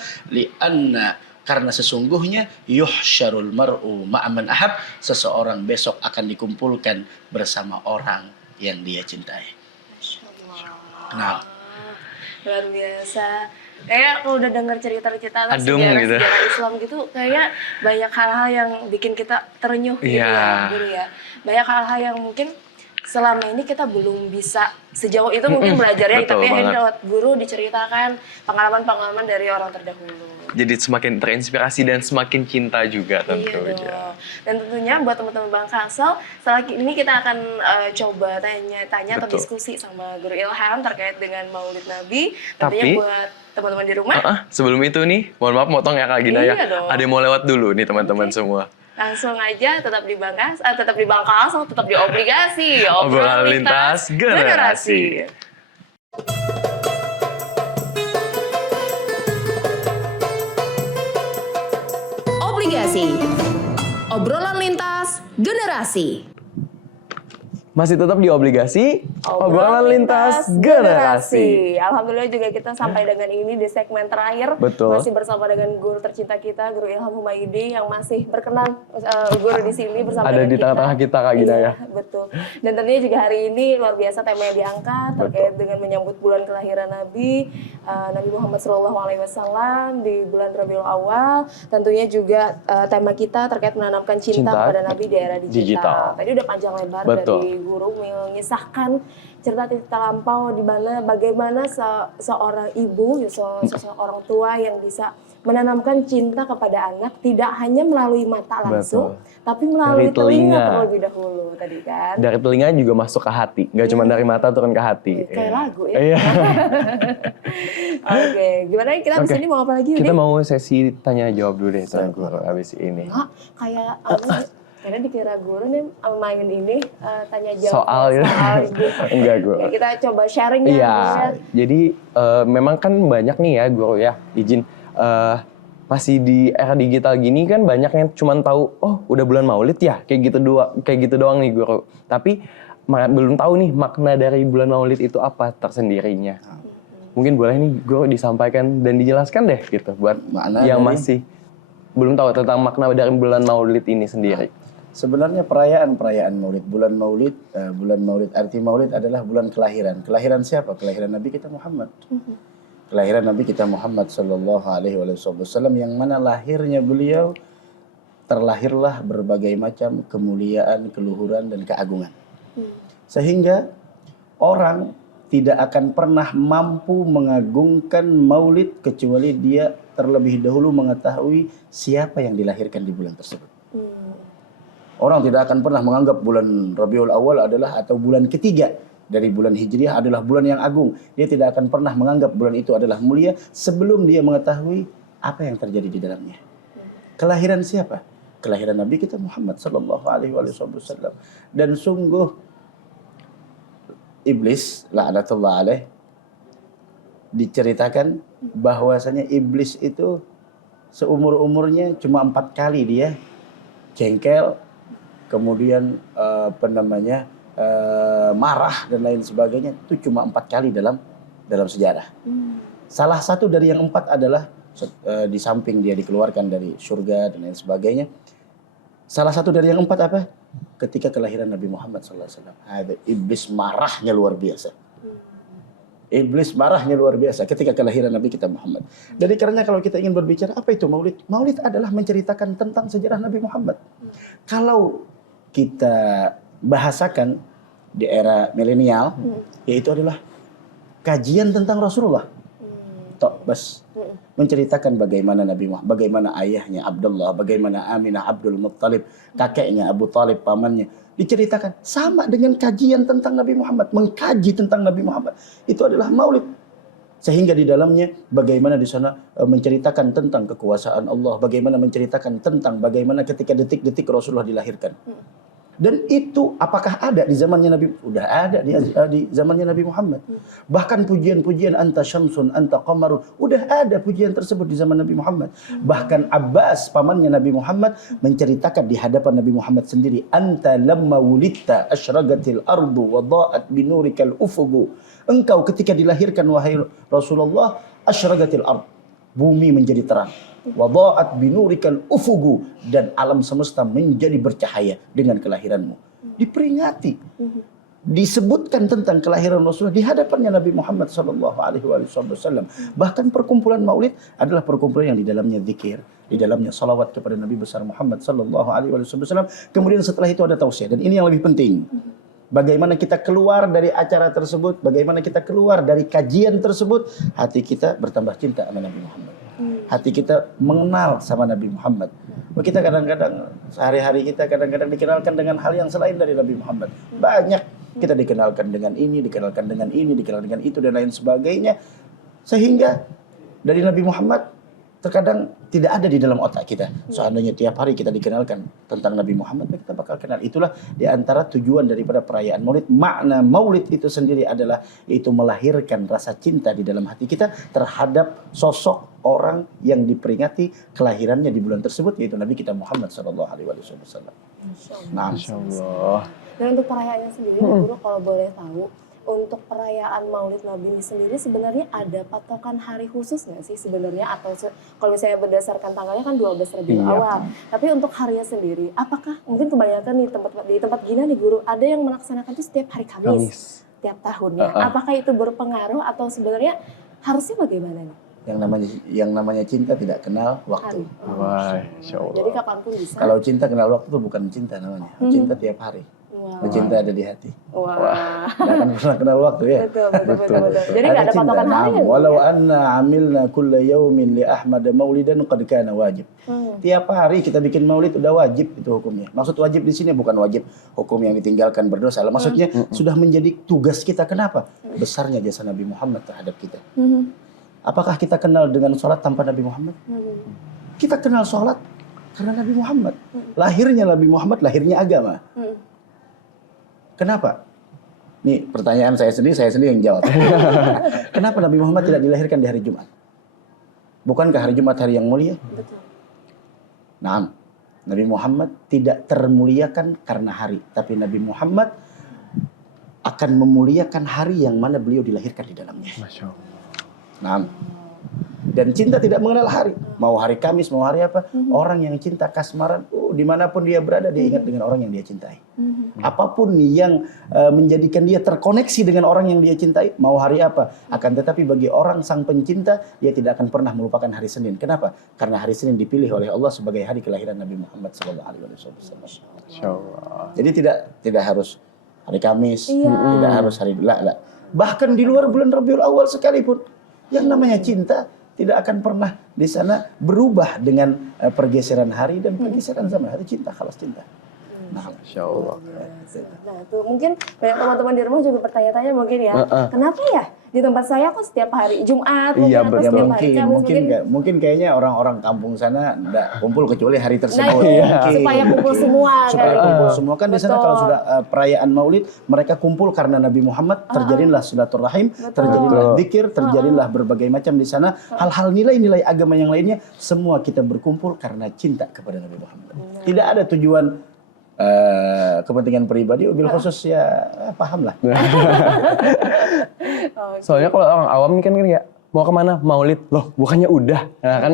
karena sesungguhnya yuhsyarul mar'u ma'aman ahab, seseorang besok akan dikumpulkan bersama orang yang dia cintai. Nah, luar biasa. Kayak kalau udah dengar cerita-cerita Adem sejarah, gitu. sejarah Islam gitu, kayak banyak hal-hal yang bikin kita terenyuh gitu ya, Guru ya. Banyak hal-hal yang mungkin selama ini kita belum bisa sejauh itu mungkin belajarnya, tapi akhirnya lewat Guru diceritakan pengalaman-pengalaman dari orang terdahulu. Jadi semakin terinspirasi dan semakin cinta juga tentunya. Iya. Dan tentunya buat teman-teman Bang Kasel, setelah ini kita akan coba tanya-tanya atau diskusi sama Guru Ilham terkait dengan Maulid Nabi. Tentunya buat teman-teman di rumah. Sebelum itu nih, mohon maaf motong ya Kak Gina ya. Dong. Ada yang mau lewat dulu nih teman-teman semua. Langsung aja tetap di Bang Kasel, tetap di Bang Kasel, tetap di Obligasi. Obrolan lintas generasi. Obligasi. Obrolan lintas generasi. Masih tetap di Obligasi, obrolan lintas generasi. Alhamdulillah juga kita sampai dengan ini di segmen terakhir. Betul. Masih bersama dengan guru tercinta kita, Guru Ilham Humaydi, yang masih berkenan guru di sini bersama Ada dengan di tengah-tengah kita Kak Gina ya. Betul. Dan tentunya juga hari ini luar biasa tema yang diangkat terkait dengan menyambut bulan kelahiran Nabi Muhammad SAW di bulan Rabiul Awal. Tentunya juga tema kita terkait menanamkan cinta kepada Nabi di era digital. Tadi udah panjang lebar dari Guru mengisahkan cerita-cerita lampau di mana bagaimana seorang ibu, seorang tua yang bisa menanamkan cinta kepada anak tidak hanya melalui mata langsung, tapi melalui telinga terlebih dahulu tadi kan. Dari telinga juga masuk ke hati, nggak cuma dari mata turun ke hati. Kayak lagu ya. Iya. Oke, gimana kita di sini mau apa lagi? Kita mau sesi tanya jawab dulu deh sama Guru abis ini. Kayak karena dikira Guru nih main ini tanya jawab soal gitu. Enggak Guru. Ya, kita coba sharing ya. Iya, jadi memang kan banyak nih ya Guru ya, izin masih di era digital gini kan banyak yang cuman tahu oh udah bulan Maulid ya kayak gitu doang nih guru. Tapi belum tahu nih makna dari bulan Maulid itu apa tersendirinya. Mungkin boleh nih guru disampaikan dan dijelaskan deh gitu buat Makna yang dari- masih belum tahu tentang makna dari bulan Maulid ini sendiri. Sebenarnya perayaan Maulid, bulan Maulid, arti Maulid adalah bulan kelahiran. Kelahiran siapa? Kelahiran Nabi kita Muhammad. Kelahiran Nabi kita Muhammad sallallahu alaihi wasallam yang mana lahirnya beliau terlahirlah berbagai macam kemuliaan, keluhuran dan keagungan. Sehingga orang tidak akan pernah mampu mengagungkan Maulid kecuali dia terlebih dahulu mengetahui siapa yang dilahirkan di bulan tersebut. Orang tidak akan pernah menganggap bulan Rabiul Awal adalah atau bulan ketiga dari bulan Hijriah adalah bulan yang agung. Dia tidak akan pernah menganggap bulan itu adalah mulia sebelum dia mengetahui apa yang terjadi di dalamnya. Kelahiran siapa? Kelahiran Nabi kita Muhammad sallallahu alaihi wasallam. Dan sungguh iblis laknatullah alaih diceritakan bahwasanya iblis itu seumur-umurnya cuma 4 kali dia jengkel, kemudian marah dan lain sebagainya, itu cuma 4 kali dalam sejarah. Salah satu dari yang 4 adalah di samping dia dikeluarkan dari surga dan lain sebagainya. Salah satu dari yang 4 apa? Ketika kelahiran Nabi Muhammad SAW. Iblis marahnya luar biasa. Iblis marahnya luar biasa ketika kelahiran Nabi kita Muhammad. Jadi karena kalau kita ingin berbicara apa itu Maulid? Maulid adalah menceritakan tentang sejarah Nabi Muhammad. Kalau kita bahasakan di era milenial, yaitu adalah kajian tentang Rasulullah. Tok bas menceritakan bagaimana Nabi Muhammad, bagaimana ayahnya Abdullah, bagaimana Aminah Abdul Muttalib, kakeknya Abu Talib, pamannya, diceritakan sama dengan kajian tentang Nabi Muhammad, mengkaji tentang Nabi Muhammad. Itu adalah Maulid. Sehingga di dalamnya bagaimana di sana menceritakan tentang kekuasaan Allah, bagaimana menceritakan tentang bagaimana ketika detik-detik Rasulullah dilahirkan. Dan itu apakah ada di zamannya Nabi? Udah ada di zamannya Nabi Muhammad. Bahkan pujian-pujian anta syamsun, anta qamarun, udah ada pujian tersebut di zaman Nabi Muhammad. Bahkan Abbas, pamannya Nabi Muhammad, menceritakan di hadapan Nabi Muhammad sendiri, anta lamma wulidta asyragatil ardu wa dha'at binurikal ufugu. Engkau ketika dilahirkan wahai Rasulullah, asyragatil ard, bumi menjadi terang. Wada'at binurikal ufugu, dan alam semesta menjadi bercahaya dengan kelahiranmu. Diperingati, disebutkan tentang kelahiran Rasulullah di hadapannya Nabi Muhammad sallallahu alaihi wasallam. Bahkan perkumpulan Maulid adalah perkumpulan yang di dalamnya zikir, di dalamnya salawat kepada Nabi besar Muhammad sallallahu alaihi wasallam. Kemudian setelah itu ada tausiah, dan ini yang lebih penting. Bagaimana kita keluar dari acara tersebut, bagaimana kita keluar dari kajian tersebut, hati kita bertambah cinta sama Nabi Muhammad. Hati kita mengenal sama Nabi Muhammad. Kita kadang-kadang sehari-hari kita kadang-kadang dikenalkan dengan hal yang selain dari Nabi Muhammad. Banyak kita dikenalkan dengan ini, dikenalkan dengan ini, dikenalkan dengan itu dan lain sebagainya. Sehingga dari Nabi Muhammad terkadang tidak ada di dalam otak kita. Seandainya tiap hari kita dikenalkan tentang Nabi Muhammad, kita bakal kenal. Itulah di antara tujuan daripada perayaan Maulid. Makna Maulid itu sendiri adalah itu melahirkan rasa cinta di dalam hati kita terhadap sosok orang yang diperingati kelahirannya di bulan tersebut, yaitu Nabi kita Muhammad sallallahu alaihi wasallam. Masya Allah. Dan untuk perayaannya sendiri, Guru kalau boleh tahu, untuk perayaan Maulid Nabi ini sendiri sebenarnya ada patokan hari khusus nggak sih sebenarnya? Atau kalau misalnya berdasarkan tanggalnya kan 12 Rabiul Awal. Tapi untuk harinya sendiri, apakah mungkin kebanyakan di tempat Gina nih Guru, ada yang melaksanakan itu setiap hari Kamis. Tiap tahunnya. Apakah itu berpengaruh atau sebenarnya harusnya bagaimana nih? Yang namanya cinta tidak kenal waktu. Wah, Insya Allah. Jadi kapanpun bisa. Kalau cinta kenal waktu itu bukan cinta namanya. Cinta tiap hari. Cinta ada di hati. Wah. Nggak akan pernah kenal waktu ya. Betul. Jadi nggak ada patokan hari ya? Walau anna amilna kulla yaumin li Ahmad maulidan qad kana wajib. Tiap hari kita bikin maulid udah wajib itu hukumnya. Maksud wajib di sini bukan wajib hukum yang ditinggalkan berdosa. Maksudnya sudah menjadi tugas kita. Kenapa? Besarnya jasa Nabi Muhammad terhadap kita. Apakah kita kenal dengan sholat tanpa Nabi Muhammad? Kita kenal sholat karena Nabi Muhammad. Lahirnya Nabi Muhammad, lahirnya agama. Kenapa? Nih pertanyaan saya sendiri yang jawab. Kenapa Nabi Muhammad tidak dilahirkan di hari Jumat? Bukankah hari Jumat hari yang mulia? Betul. Naam. Nabi Muhammad tidak termuliakan karena hari, tapi Nabi Muhammad akan memuliakan hari yang mana beliau dilahirkan di dalamnya. Masya Allah. Naam. Dan cinta tidak mengenal hari. Mau hari Kamis, mau hari apa. Orang yang cinta kasmaran, dimanapun dia berada, dia ingat dengan orang yang dia cintai. Apapun yang menjadikan dia terkoneksi dengan orang yang dia cintai, mau hari apa. Akan tetapi bagi orang sang pencinta, dia tidak akan pernah melupakan hari Senin. Kenapa? Karena hari Senin dipilih oleh Allah sebagai hari kelahiran Nabi Muhammad SAW. Masya Allah. Jadi tidak harus hari Kamis, tidak harus hari la. Bahkan di luar bulan Rabiul Awal sekalipun, yang namanya cinta tidak akan pernah di sana berubah dengan pergeseran hari dan pergeseran zaman. Hari cinta, khalas cinta. Nah, Masya Allah. Nah, tuh mungkin banyak teman-teman di rumah juga bertanya-tanya mungkin ya, kenapa ya di tempat saya kok setiap hari Jumat, Iya, atau betul. setiap hari Kamis, mungkin kayaknya orang-orang kampung sana enggak kumpul kecuali hari tersebut. Nah, supaya kumpul semua Supaya kan. kumpul semua kan di sana Betul. kalau sudah perayaan Maulid, mereka kumpul karena Nabi Muhammad, terjadilah silaturahim, terjadilah zikir, terjadilah berbagai macam di sana hal-hal nilai-nilai agama yang lainnya, semua kita berkumpul karena cinta kepada Nabi Muhammad. Tidak ada tujuan kepentingan pribadi, mobil khusus ya paham lah. Soalnya kalau orang awam nih kan kayak mau kemana? Maulid. Loh, bukannya udah. Nah kan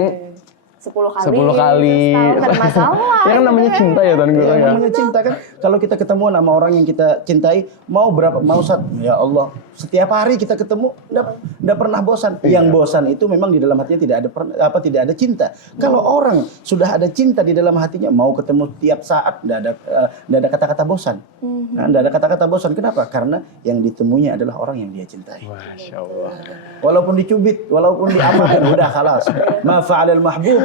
10 kali. 10 kali. Terus tahu kan masalah. Ya kan namanya cinta ya Tuan Guru Ya, ya. namanya cinta kan. Kalau kita ketemu sama orang yang kita cintai, mau berapa, mau ya Allah, setiap hari kita ketemu, nggak pernah bosan. Yang bosan itu memang di dalam hatinya tidak ada cinta. Kalau orang sudah ada cinta di dalam hatinya, mau ketemu tiap saat, nggak ada kata-kata bosan. Nah, nggak ada kata-kata bosan. Kenapa? Karena yang ditemuinya adalah orang yang dia cintai. Masya Allah. Walaupun dicubit, walaupun diamalkan, udah khalas. Ma fa'alal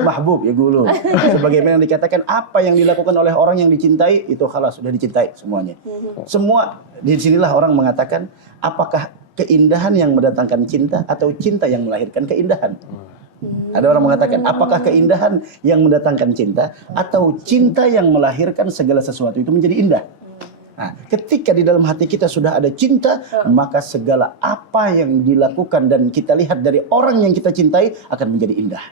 mahbub ya gulu. Sebagaimana yang dikatakan, apa yang dilakukan oleh orang yang dicintai itu khalas, sudah dicintai semuanya. Semua di sinilah orang mengatakan, apakah keindahan yang mendatangkan cinta atau cinta yang melahirkan keindahan? Ada orang mengatakan, apakah keindahan yang mendatangkan cinta atau cinta yang melahirkan segala sesuatu itu menjadi indah? Nah, ketika di dalam hati kita sudah ada cinta, maka segala apa yang dilakukan dan kita lihat dari orang yang kita cintai akan menjadi indah.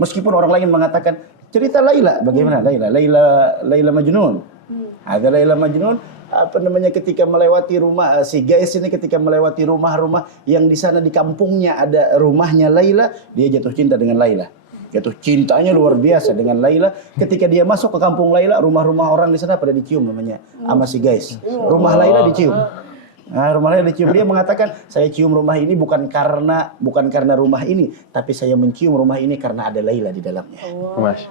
Meskipun orang lain mengatakan, cerita Laila, bagaimana Laila Majnun. Ada Laila Majnun, apa namanya, ketika melewati rumah si guys ini, ketika melewati rumah-rumah yang di sana di kampungnya ada rumahnya Laila, dia jatuh cinta dengan Laila. Jatuh cintanya luar biasa dengan Laila. Ketika dia masuk ke kampung Laila, rumah-rumah orang di sana pada dicium namanya sama si guys. Rumah Laila dicium. Nah, rumah Laila dicium. Dia mengatakan, saya cium rumah ini bukan karena rumah ini, tapi saya mencium rumah ini karena ada Laila di dalamnya.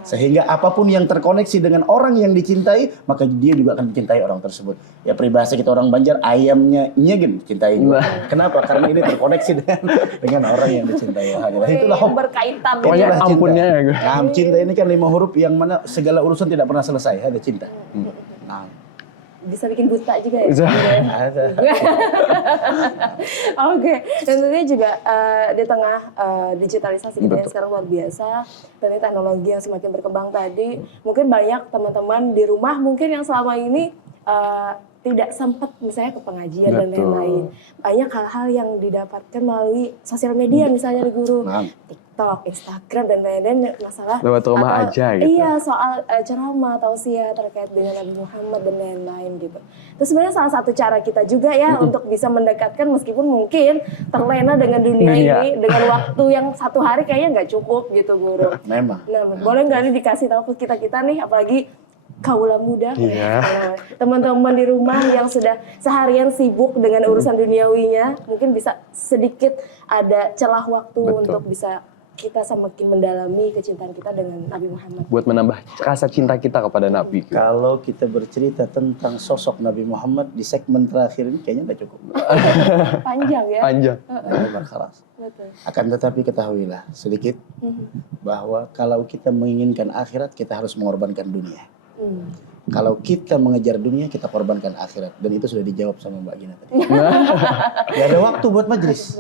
Sehingga apapun yang terkoneksi dengan orang yang dicintai, maka dia juga akan mencintai orang tersebut. Ya peribahasa kita orang Banjar, ayamnya nyegen cintai juga. Kenapa? Karena ini terkoneksi dengan orang yang dicintai. Itulah Yang berkaitan. Pokoknya Itulah cinta. ampunnya ya. Nah, cinta ini kan 5 huruf yang mana segala urusan tidak pernah selesai. Ada cinta. Nah, Bisa bikin buta juga ya. ada. Oke, dan tentunya juga di tengah digitalisasi kita yang sekarang luar biasa, dan teknologi yang semakin berkembang tadi, mungkin banyak teman-teman di rumah mungkin yang selama ini tidak sempat misalnya ke pengajian dan lain-lain. Banyak hal-hal yang didapatkan melalui sosial media misalnya di guru. TikTok, Instagram dan lain-lain, masalah Lewat rumah aja gitu. Iya, soal ceramah, tausiah terkait dengan Nabi Muhammad dan lain-lain gitu. Itu sebenarnya salah satu cara kita juga ya untuk bisa mendekatkan, meskipun mungkin terlena dengan dunia ini dengan waktu yang satu hari kayaknya nggak cukup gitu guru. Memang. Nah, boleh nggak nih dikasih tahu ke kita nih, apalagi kaula muda, teman-teman di rumah yang sudah seharian sibuk dengan urusan duniawinya, mungkin bisa sedikit ada celah waktu untuk bisa kita semakin mendalami kecintaan kita dengan Nabi Muhammad. Buat menambah rasa cinta kita kepada Nabi. Kalau kita bercerita tentang sosok Nabi Muhammad di segmen terakhir ini kayaknya nggak cukup. Panjang ya? Panjang. Betul. Akan tetapi ketahuilah sedikit bahwa kalau kita menginginkan akhirat, kita harus mengorbankan dunia. Kalau kita mengejar dunia, kita korbankan akhirat. Dan itu sudah dijawab sama Mbak Gina tadi. Gak ada waktu buat majelis.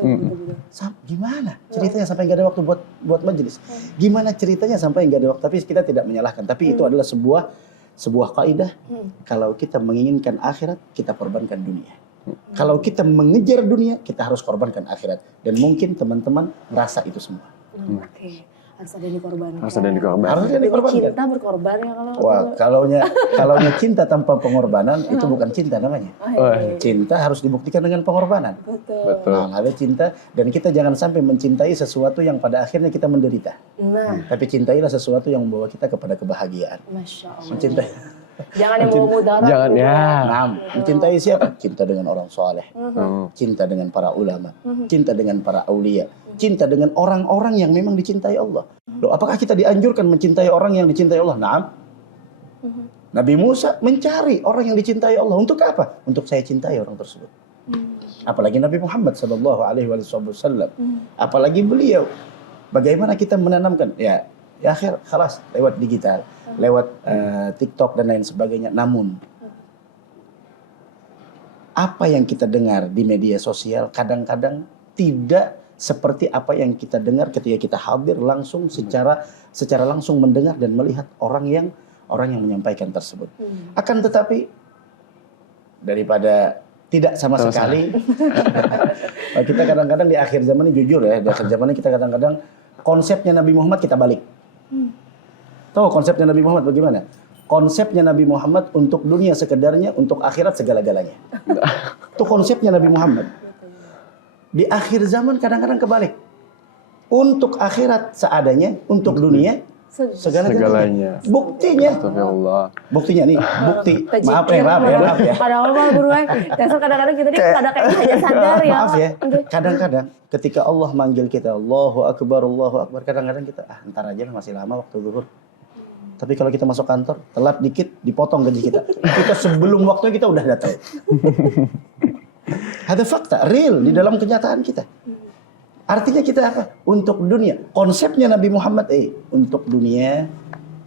Gimana ceritanya sampai gak ada waktu buat majelis? Gimana ceritanya sampai gak ada waktu? Tapi kita tidak menyalahkan. Tapi itu adalah sebuah kaidah. Kalau kita menginginkan akhirat, kita korbankan dunia. Kalau kita mengejar dunia, kita harus korbankan akhirat. Dan mungkin teman-teman merasa itu semua. Oke. Harus ada yang dikorbankan. Harus ada yang dikorbankan. Harus ada dikorbankan. Cinta berkorban ya kalau. Wah, kalaunya cinta tanpa pengorbanan itu bukan cinta namanya. Cinta harus dibuktikan dengan pengorbanan. Betul. Nah, ada cinta dan kita jangan sampai mencintai sesuatu yang pada akhirnya kita menderita. Nah, Tapi cintailah sesuatu yang membawa kita kepada kebahagiaan. Masya Allah. Mencintai. Jangan yang mau mudarat. Jangan ya. Nah, mencintai siapa? Cinta dengan orang soleh, cinta dengan para ulama, cinta dengan para aulia, cinta dengan orang-orang yang memang dicintai Allah. Loh, apakah kita dianjurkan mencintai orang yang dicintai Allah? Naam. Nabi Musa mencari orang yang dicintai Allah. Untuk apa? Untuk saya cintai orang tersebut. Apalagi Nabi Muhammad Sallallahu Alaihi Wasallam. Apalagi beliau. Bagaimana kita menanamkan? Ya akhir, khalas, lewat digital, lewat TikTok dan lain sebagainya. Namun, apa yang kita dengar di media sosial kadang-kadang tidak seperti apa yang kita dengar ketika kita hadir langsung secara langsung mendengar dan melihat orang yang menyampaikan tersebut. Akan tetapi daripada tidak sama sekali, kita kadang-kadang di akhir zaman ini jujur ya, di akhir zaman ini kita kadang-kadang konsepnya Nabi Muhammad kita balik. Tahu konsepnya Nabi Muhammad bagaimana? Konsepnya Nabi Muhammad untuk dunia sekedarnya, untuk akhirat segala-galanya. Itu konsepnya Nabi Muhammad. Di akhir zaman kadang-kadang kebalik. Untuk akhirat seadanya, untuk dunia segala-galanya. Buktinya. Astagfirullah. Buktinya nih, bukti. Maaf ya. Padahal mah buruan. Dasar kadang-kadang kita nih ada kayak aja sadar ya. Maaf ya. Kadang-kadang ketika Allah manggil kita, Allahu Akbar, kadang-kadang kita ntar aja lah, masih lama waktu zuhur. Tapi kalau kita masuk kantor, telat dikit, dipotong gaji kita. Kita sebelum waktunya kita udah datang. Ada fakta, real di dalam kenyataan kita. Artinya kita apa? Untuk dunia. Konsepnya Nabi Muhammad, untuk dunia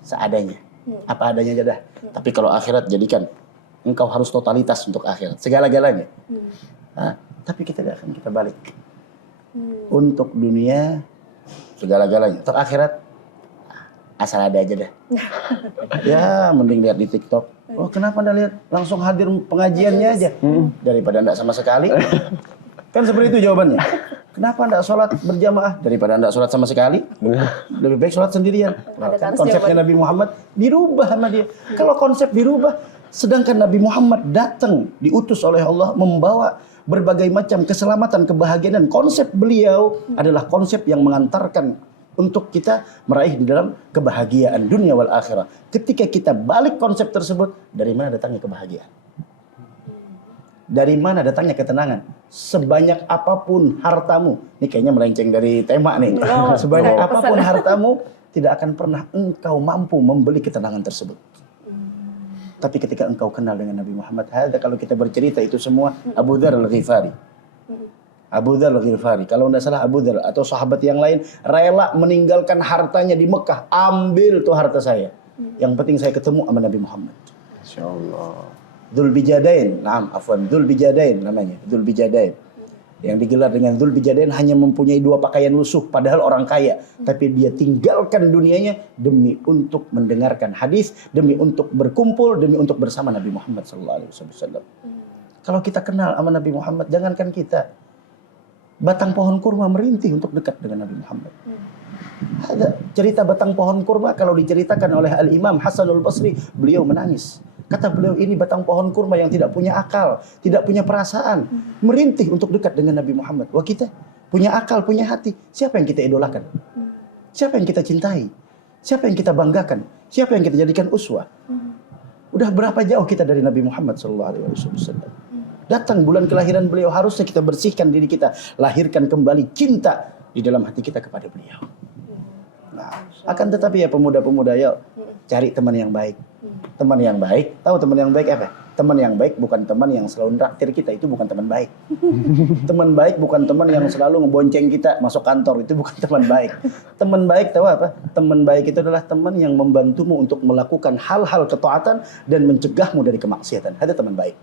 seadanya. Apa adanya aja dah. Tapi kalau akhirat jadikan, engkau harus totalitas untuk akhirat. Segala-galanya. Tapi kita tidak akan kita balik. Untuk dunia, segala-galanya. Untuk akhirat, asal ada aja dah. Ya, mending lihat di TikTok. Oh, kenapa Anda lihat langsung hadir pengajiannya aja daripada enggak sama sekali? Kan seperti itu jawabannya. Kenapa enggak sholat berjamaah daripada enggak sholat sama sekali? Lebih baik sholat sendirian. Kan konsepnya Nabi Muhammad dirubah sama dia. Kalau konsep dirubah, sedangkan Nabi Muhammad datang diutus oleh Allah membawa berbagai macam keselamatan, kebahagiaan. Konsep beliau adalah konsep yang mengantarkan untuk kita meraih di dalam kebahagiaan dunia wal akhirah. Ketika kita balik konsep tersebut, dari mana datangnya kebahagiaan? Dari mana datangnya ketenangan? Sebanyak apapun hartamu, ini kayaknya melenceng dari tema nih. Sebanyak apapun hartamu, tidak akan pernah engkau mampu membeli ketenangan tersebut. Tapi ketika engkau kenal dengan Nabi Muhammad, kalau kita bercerita itu semua Abu Dzar Al-Ghifari. Abu Dzar Al-Ghifari, kalau tidak salah Abu Dzar atau sahabat yang lain rela meninggalkan hartanya di Mekah, ambil tuh harta saya. Yang penting saya ketemu sama Nabi Muhammad. Insyaallah. Dzulbijadain, Dzulbijadain namanya, Dzulbijadain. Yang digelar dengan Dzulbijadain hanya mempunyai 2 pakaian lusuh, padahal orang kaya. Tapi dia tinggalkan dunianya demi untuk mendengarkan hadis, demi untuk berkumpul, demi untuk bersama Nabi Muhammad SAW. Kalau kita kenal sama Nabi Muhammad, jangankan kita, batang pohon kurma merintih untuk dekat dengan Nabi Muhammad. Ada cerita batang pohon kurma kalau diceritakan oleh Al-Imam Hasanul Basri, beliau menangis. Kata beliau, ini batang pohon kurma yang tidak punya akal, tidak punya perasaan, merintih untuk dekat dengan Nabi Muhammad. Wah, kita punya akal, punya hati. Siapa yang kita idolakan? Siapa yang kita cintai? Siapa yang kita banggakan? Siapa yang kita jadikan uswah? Udah berapa jauh kita dari Nabi Muhammad SAW? Datang bulan kelahiran beliau, harusnya kita bersihkan diri kita, lahirkan kembali cinta di dalam hati kita kepada beliau. Nah, akan tetapi ya pemuda-pemuda, ya cari teman yang baik. Teman yang baik, tahu teman yang baik apa? Teman yang baik bukan teman yang selalu nraktir kita, itu bukan teman baik. Teman baik bukan teman yang selalu ngebonceng kita masuk kantor, itu bukan teman baik. Teman baik tahu apa? Teman baik itu adalah teman yang membantumu untuk melakukan hal-hal ketaatan dan mencegahmu dari kemaksiatan. Ada teman baik.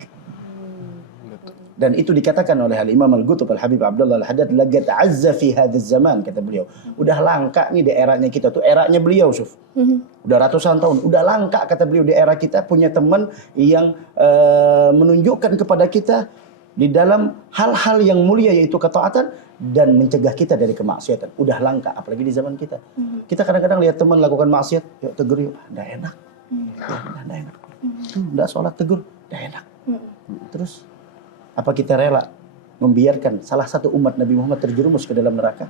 Dan itu dikatakan oleh Al-Imam Al-Qutb Al-Habib Abdullah Al-Haddad, lagat azza fi hadzal zaman, kata beliau. Udah langka nih di eranya kita tuh, eranya beliau, Syuf. Udah ratusan tahun, udah langka kata beliau di era kita punya teman yang menunjukkan kepada kita di dalam hal-hal yang mulia yaitu ketaatan dan mencegah kita dari kemaksiatan. Udah langka, apalagi di zaman kita. Kita kadang-kadang lihat teman lakukan maksiat, yuk tegur yuk, nggak enak. Nggak enak. Nggak sholat tegur, nggak enak. Terus, apa kita rela membiarkan salah satu umat Nabi Muhammad terjerumus ke dalam neraka?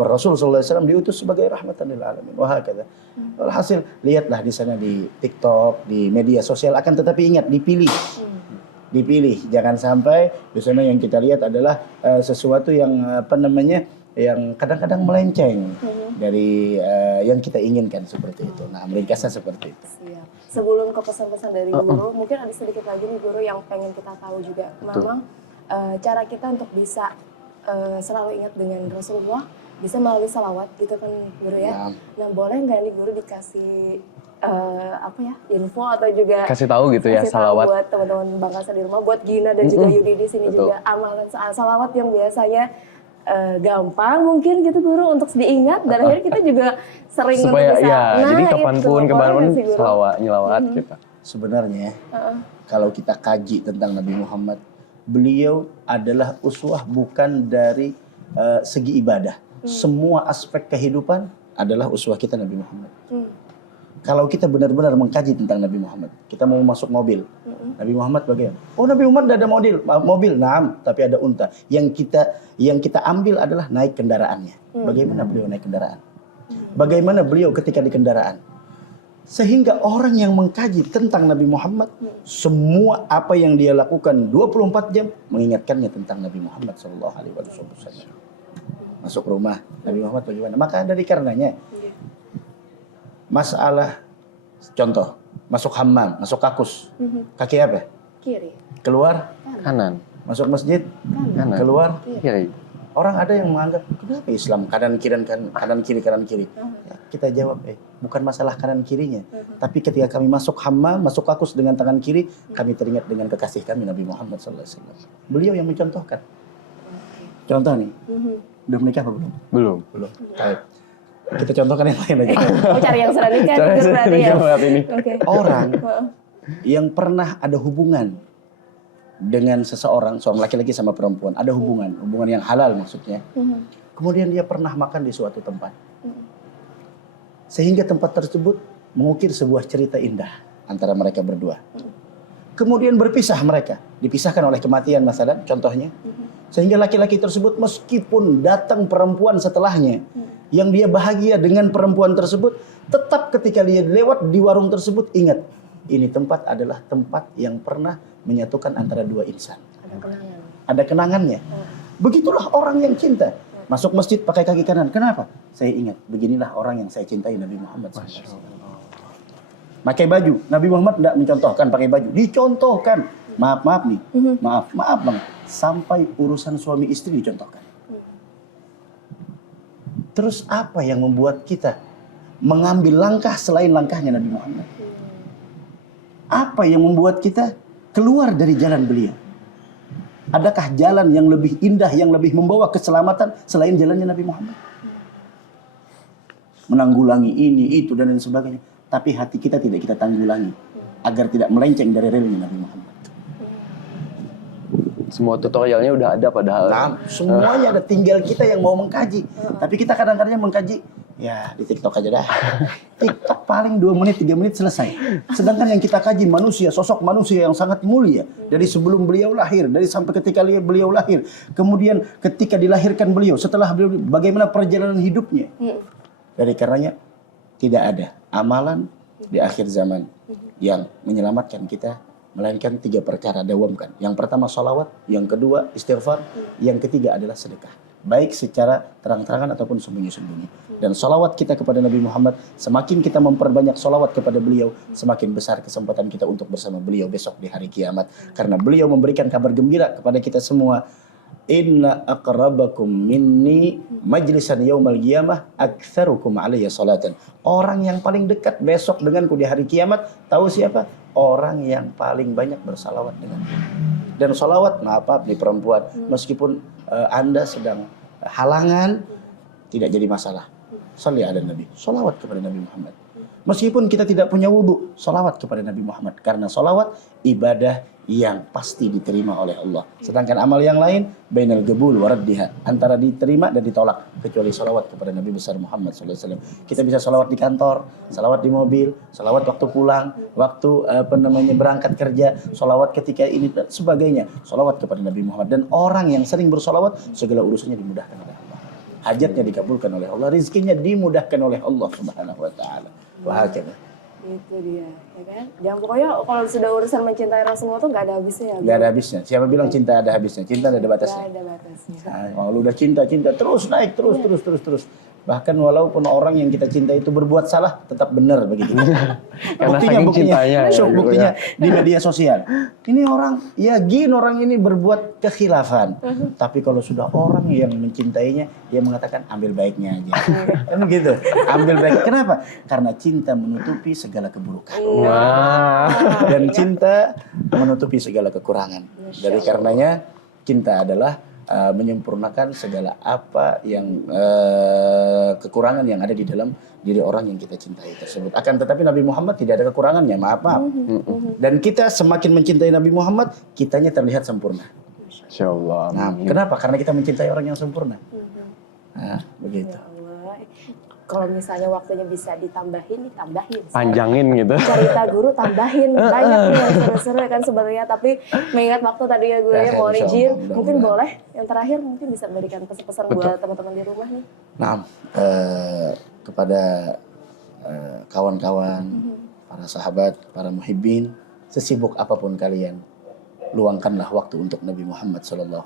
Rasul SAW diutus sebagai rahmatan lil alamin. Wah kata. Alhasil lihatlah di sana di TikTok, di media sosial. Akan tetapi ingat dipilih. Jangan sampai di sana yang kita lihat adalah sesuatu yang yang kadang-kadang melenceng dari yang kita inginkan seperti itu. Nah, meringkasnya seperti itu. Siap. Sebelum ke pesan-pesan dari guru, mungkin ada sedikit lagi nih guru yang pengen kita tahu juga. Memang cara kita untuk bisa selalu ingat dengan Rasulullah bisa melalui salawat gitu kan guru ya. Nah boleh nggak nih guru dikasih info atau juga kasih tahu gitu ya kasih tahu salawat buat teman-teman Bangkasa di rumah, buat Gina dan juga Yudi di sini juga amalan salawat yang biasanya gampang mungkin gitu guru untuk diingat dan akhirnya kita juga sering supaya untuk bisa, ya jadi kapanpun kemanapun nyelawat kita. Sebenarnya kalau kita kaji tentang Nabi Muhammad, beliau adalah uswah bukan dari segi ibadah. Semua aspek kehidupan adalah uswah kita Nabi Muhammad. Kalau kita benar-benar mengkaji tentang Nabi Muhammad, kita mau masuk mobil, Nabi Muhammad bagaimana? Oh Nabi Muhammad tidak ada mobil, naam, tapi ada unta. Yang kita ambil adalah naik kendaraannya. Bagaimana beliau naik kendaraan? Bagaimana beliau ketika di kendaraan? Sehingga orang yang mengkaji tentang Nabi Muhammad, semua apa yang dia lakukan 24 jam mengingatkannya tentang Nabi Muhammad SAW. Masuk rumah, Nabi Muhammad bagaimana? Maka dari karenanya, masalah contoh, masuk hammam, masuk kakus, kaki apa? Kiri. Keluar Kanan. masuk masjid, Kanan. keluar Kiri. Orang ada yang menganggap kenapa Islam kanan kiri. Ya, kita jawab bukan masalah kanan kirinya, tapi ketika kami masuk hammam, masuk kakus dengan tangan kiri, kami teringat dengan kekasih kami Nabi Muhammad SAW. Beliau yang mencontohkan. Contoh nih, udah menikah apa belum? Belum. Baik. Kita contohkan yang lain aja. Cari yang sudah nikah berarti ya. Oke. Orang yang pernah ada hubungan dengan seseorang, seorang laki-laki sama perempuan, ada hubungan yang halal maksudnya. Kemudian dia pernah makan di suatu tempat. Sehingga tempat tersebut mengukir sebuah cerita indah antara mereka berdua. Kemudian berpisah mereka, dipisahkan oleh kematian masalah contohnya. Sehingga laki-laki tersebut meskipun datang perempuan setelahnya, yang dia bahagia dengan perempuan tersebut, tetap ketika dia lewat di warung tersebut ingat, ini tempat adalah tempat yang pernah menyatukan antara dua insan. Ada kenangannya. Begitulah orang yang cinta. Masuk masjid pakai kaki kanan. Kenapa? Saya ingat, beginilah orang yang saya cintai Nabi Muhammad SAW. Pakai baju. Nabi Muhammad tidak mencontohkan pakai baju. Dicontohkan. Maaf nih. Maaf bang. Sampai urusan suami istri dicontohkan. Terus apa yang membuat kita mengambil langkah selain langkahnya Nabi Muhammad? Apa yang membuat kita keluar dari jalan beliau? Adakah jalan yang lebih indah, yang lebih membawa keselamatan selain jalannya Nabi Muhammad? Menanggulangi ini, itu, dan lain sebagainya. Tapi hati kita tidak kita tanggulangi agar tidak melenceng dari relnya Nabi Muhammad. Semua tutorialnya udah ada padahal. Nah, semuanya ada, tinggal kita yang mau mengkaji. Tapi kita kadang-kadang mengkaji, ya di TikTok aja dah. TikTok paling 2 menit, 3 menit selesai. Sedangkan yang kita kaji manusia, sosok manusia yang sangat mulia. Dari sebelum beliau lahir, dari sampai ketika beliau lahir. Kemudian ketika dilahirkan beliau, setelah beliau, bagaimana perjalanan hidupnya. Dari karenanya, tidak ada amalan di akhir zaman yang menyelamatkan kita, melainkan 3 perkara, dawamkan. Yang pertama sholawat, yang kedua istighfar, yang ketiga adalah sedekah. Baik secara terang-terangan ataupun sembunyi-sembunyi. Dan sholawat kita kepada Nabi Muhammad, semakin kita memperbanyak sholawat kepada beliau, semakin besar kesempatan kita untuk bersama beliau besok di hari kiamat. Karena beliau memberikan kabar gembira kepada kita semua. Inna aqrabakum minni majlisan yaumal qiyamah aktsarukum alayya salatan. Orang yang paling dekat besok denganku di hari kiamat, tahu siapa? Orang yang paling banyak bersalawat denganku. Dan salawat, maaf nih perempuan, meskipun Anda sedang halangan, tidak jadi masalah. Salli ala Nabi. Salawat kepada Nabi Muhammad. Meskipun kita tidak punya wudhu, salawat kepada Nabi Muhammad. Karena salawat ibadah yang pasti diterima oleh Allah. Sedangkan amal yang lain, bainal gebul waraddiha, antara diterima dan ditolak. Kecuali salawat kepada Nabi besar Muhammad SAW. Kita bisa salawat di kantor, salawat di mobil, salawat waktu pulang, waktu berangkat kerja, salawat ketika ini dan sebagainya. Salawat kepada Nabi Muhammad. Dan orang yang sering bersalawat, segala urusannya dimudahkan oleh Allah. Hajatnya dikabulkan oleh Allah, rizkinya dimudahkan oleh Allah Subhanahu wa taala. Wahakana. Itu dia, ya kan? Jangan pokoknya kalau sudah urusan mencintai Rasulullah tuh nggak ada habisnya. Gak ada habisnya. Siapa bilang cinta ada habisnya? Cinta ada batasnya. Nggak ada batasnya. Nah, kalau udah cinta terus naik terus. Bahkan walaupun orang yang kita cinta itu berbuat salah, tetap benar begitu. saking cintanya ya, gitu buktinya di media sosial. Ini orang ini berbuat kekhilafan. Tapi kalau sudah orang yang mencintainya, dia mengatakan ambil baiknya aja. Kan gitu. Ambil baik. Kenapa? Karena cinta menutupi segala keburukan. Wah. Dan cinta menutupi segala kekurangan. Dari karenanya cinta adalah menyempurnakan segala apa yang kekurangan yang ada di dalam diri orang yang kita cintai tersebut. Akan tetapi Nabi Muhammad tidak ada kekurangannya, maaf. Dan kita semakin mencintai Nabi Muhammad, kitanya terlihat sempurna. Insya Allah. Nah, kenapa? Karena kita mencintai orang yang sempurna. Nah, begitu. Ya Allah. Kalau misalnya waktunya bisa ditambahin. Panjangin gitu. Cerita guru tambahin, banyak nih yang seru-seru ya kan sebenarnya. Tapi mengingat waktu tadi ya guru ya, mohon izin, mungkin boleh yang terakhir mungkin bisa berikan pesan-pesan buat teman-teman di rumah nih. Nah, kepada kawan-kawan, para sahabat, para muhibbin, sesibuk apapun kalian, luangkanlah waktu untuk Nabi Muhammad SAW.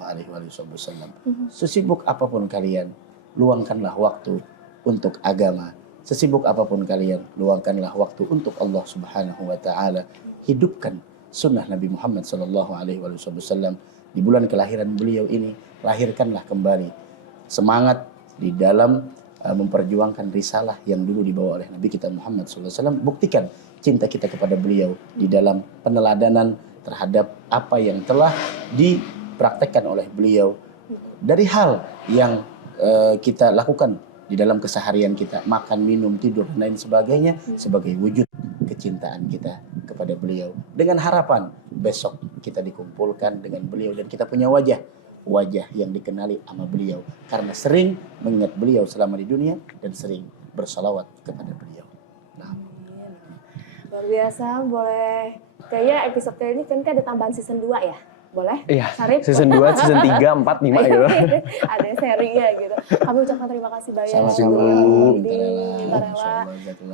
Sesibuk apapun kalian, luangkanlah waktu untuk agama. Sesibuk apapun kalian, luangkanlah waktu untuk Allah Subhanahu wa taala. Hidupkan sunnah Nabi Muhammad SAW di bulan kelahiran beliau ini. Lahirkanlah kembali semangat di dalam memperjuangkan risalah yang dulu dibawa oleh Nabi kita Muhammad SAW. Buktikan cinta kita kepada beliau di dalam peneladanan terhadap apa yang telah dipraktekkan oleh beliau dari hal yang kita lakukan di dalam keseharian kita, makan, minum, tidur, dan lain sebagainya, sebagai wujud kecintaan kita kepada beliau. Dengan harapan besok kita dikumpulkan dengan beliau dan kita punya wajah yang dikenali sama beliau. Karena sering mengingat beliau selama di dunia dan sering bersalawat kepada beliau. Nah. Luar biasa, boleh. Kayaknya episode kali ini kan ada tambahan season 2 ya? Boleh? Iya, Sarip? season 2, season 3, 4, 5 gitu. Ada serinya gitu. Kami ucapkan terima kasih banyak. Sama-sama.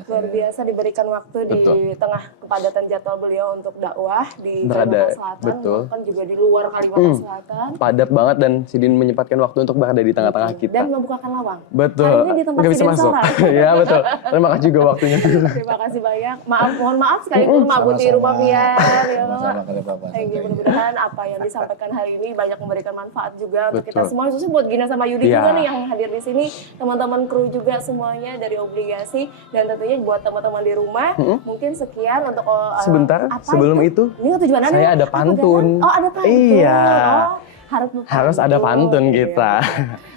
Luar biasa diberikan waktu di tengah kepadatan jadwal beliau untuk dakwah di Berada, Kalimantan Selatan. betul. Bahkan juga di luar Kalimantan Selatan. Padat banget dan Sidin menyempatkan waktu untuk berada di tengah-tengah kita. Dan membukakan lawang. Betul. Hari ini di tempat Nggak bisa Sidin masuk. Sorang. Iya betul. Terima kasih juga waktunya. Terima kasih banyak. Mohon maaf sekaligus mabuti rumah biar. Ya, Sama-sama kepada Bapak. mudah-mudahan apa yang disampaikan hari ini banyak memberikan manfaat juga untuk kita Betul. semua, khususnya buat Gina sama Yudi Iya. juga nih yang hadir di sini, teman-teman kru juga semuanya dari Obligasi, dan tentunya buat teman-teman di rumah. Mungkin sekian untuk Sebentar, apa sebelum itu, ini tujuan Anda saya nih? ada Apa pantun. tujuannya? Oh, ada pantun. Iya. Oh, Harus ada pantun kita.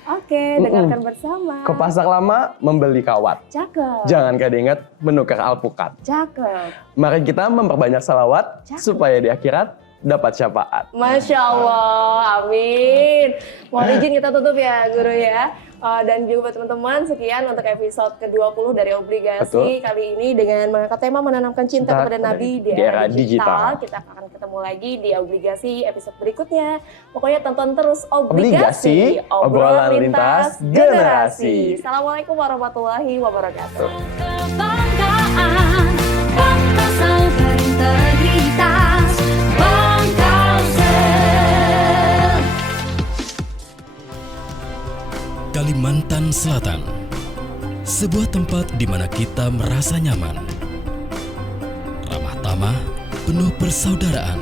Oke, dengarkan bersama. Ke pasar lama membeli kawat. Cakep. Jangan keinget menukar alpukat. Cakep. Mari kita memperbanyak salawat Cakep. supaya di akhirat dapat syafaat. Masya Allah, amin. Mohon izin kita tutup ya Guru ya. Dan juga buat teman-teman, sekian untuk episode ke-20 dari Obligasi. Betul. Kali ini dengan mengangkat tema menanamkan cinta kepada Nabi di era digital. Kita akan ketemu lagi di Obligasi episode berikutnya. Pokoknya tonton terus Obligasi, obrolan lintas generasi. Assalamualaikum warahmatullahi wabarakatuh. Kebanggaan, bangsa berintegritas, Bangkalsel. Kalimantan Selatan, sebuah tempat di mana kita merasa nyaman, ramah tamah, penuh persaudaraan.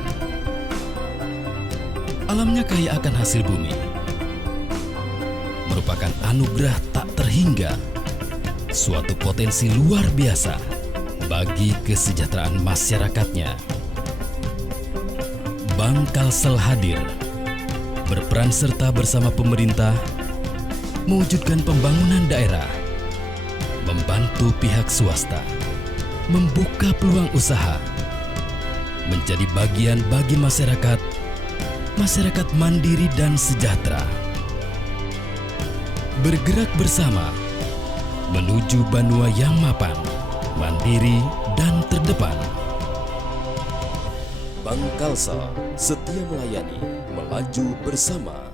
Alamnya kaya akan hasil bumi, merupakan anugerah tak terhingga, suatu potensi luar biasa bagi kesejahteraan masyarakatnya. Bangkalsel hadir, berperan serta bersama pemerintah mewujudkan pembangunan daerah membantu pihak swasta, membuka peluang usaha, menjadi bagian bagi masyarakat mandiri dan sejahtera. Bergerak bersama menuju Banua yang mapan, mandiri dan terdepan. Bank Kalsel setia melayani, melaju bersama.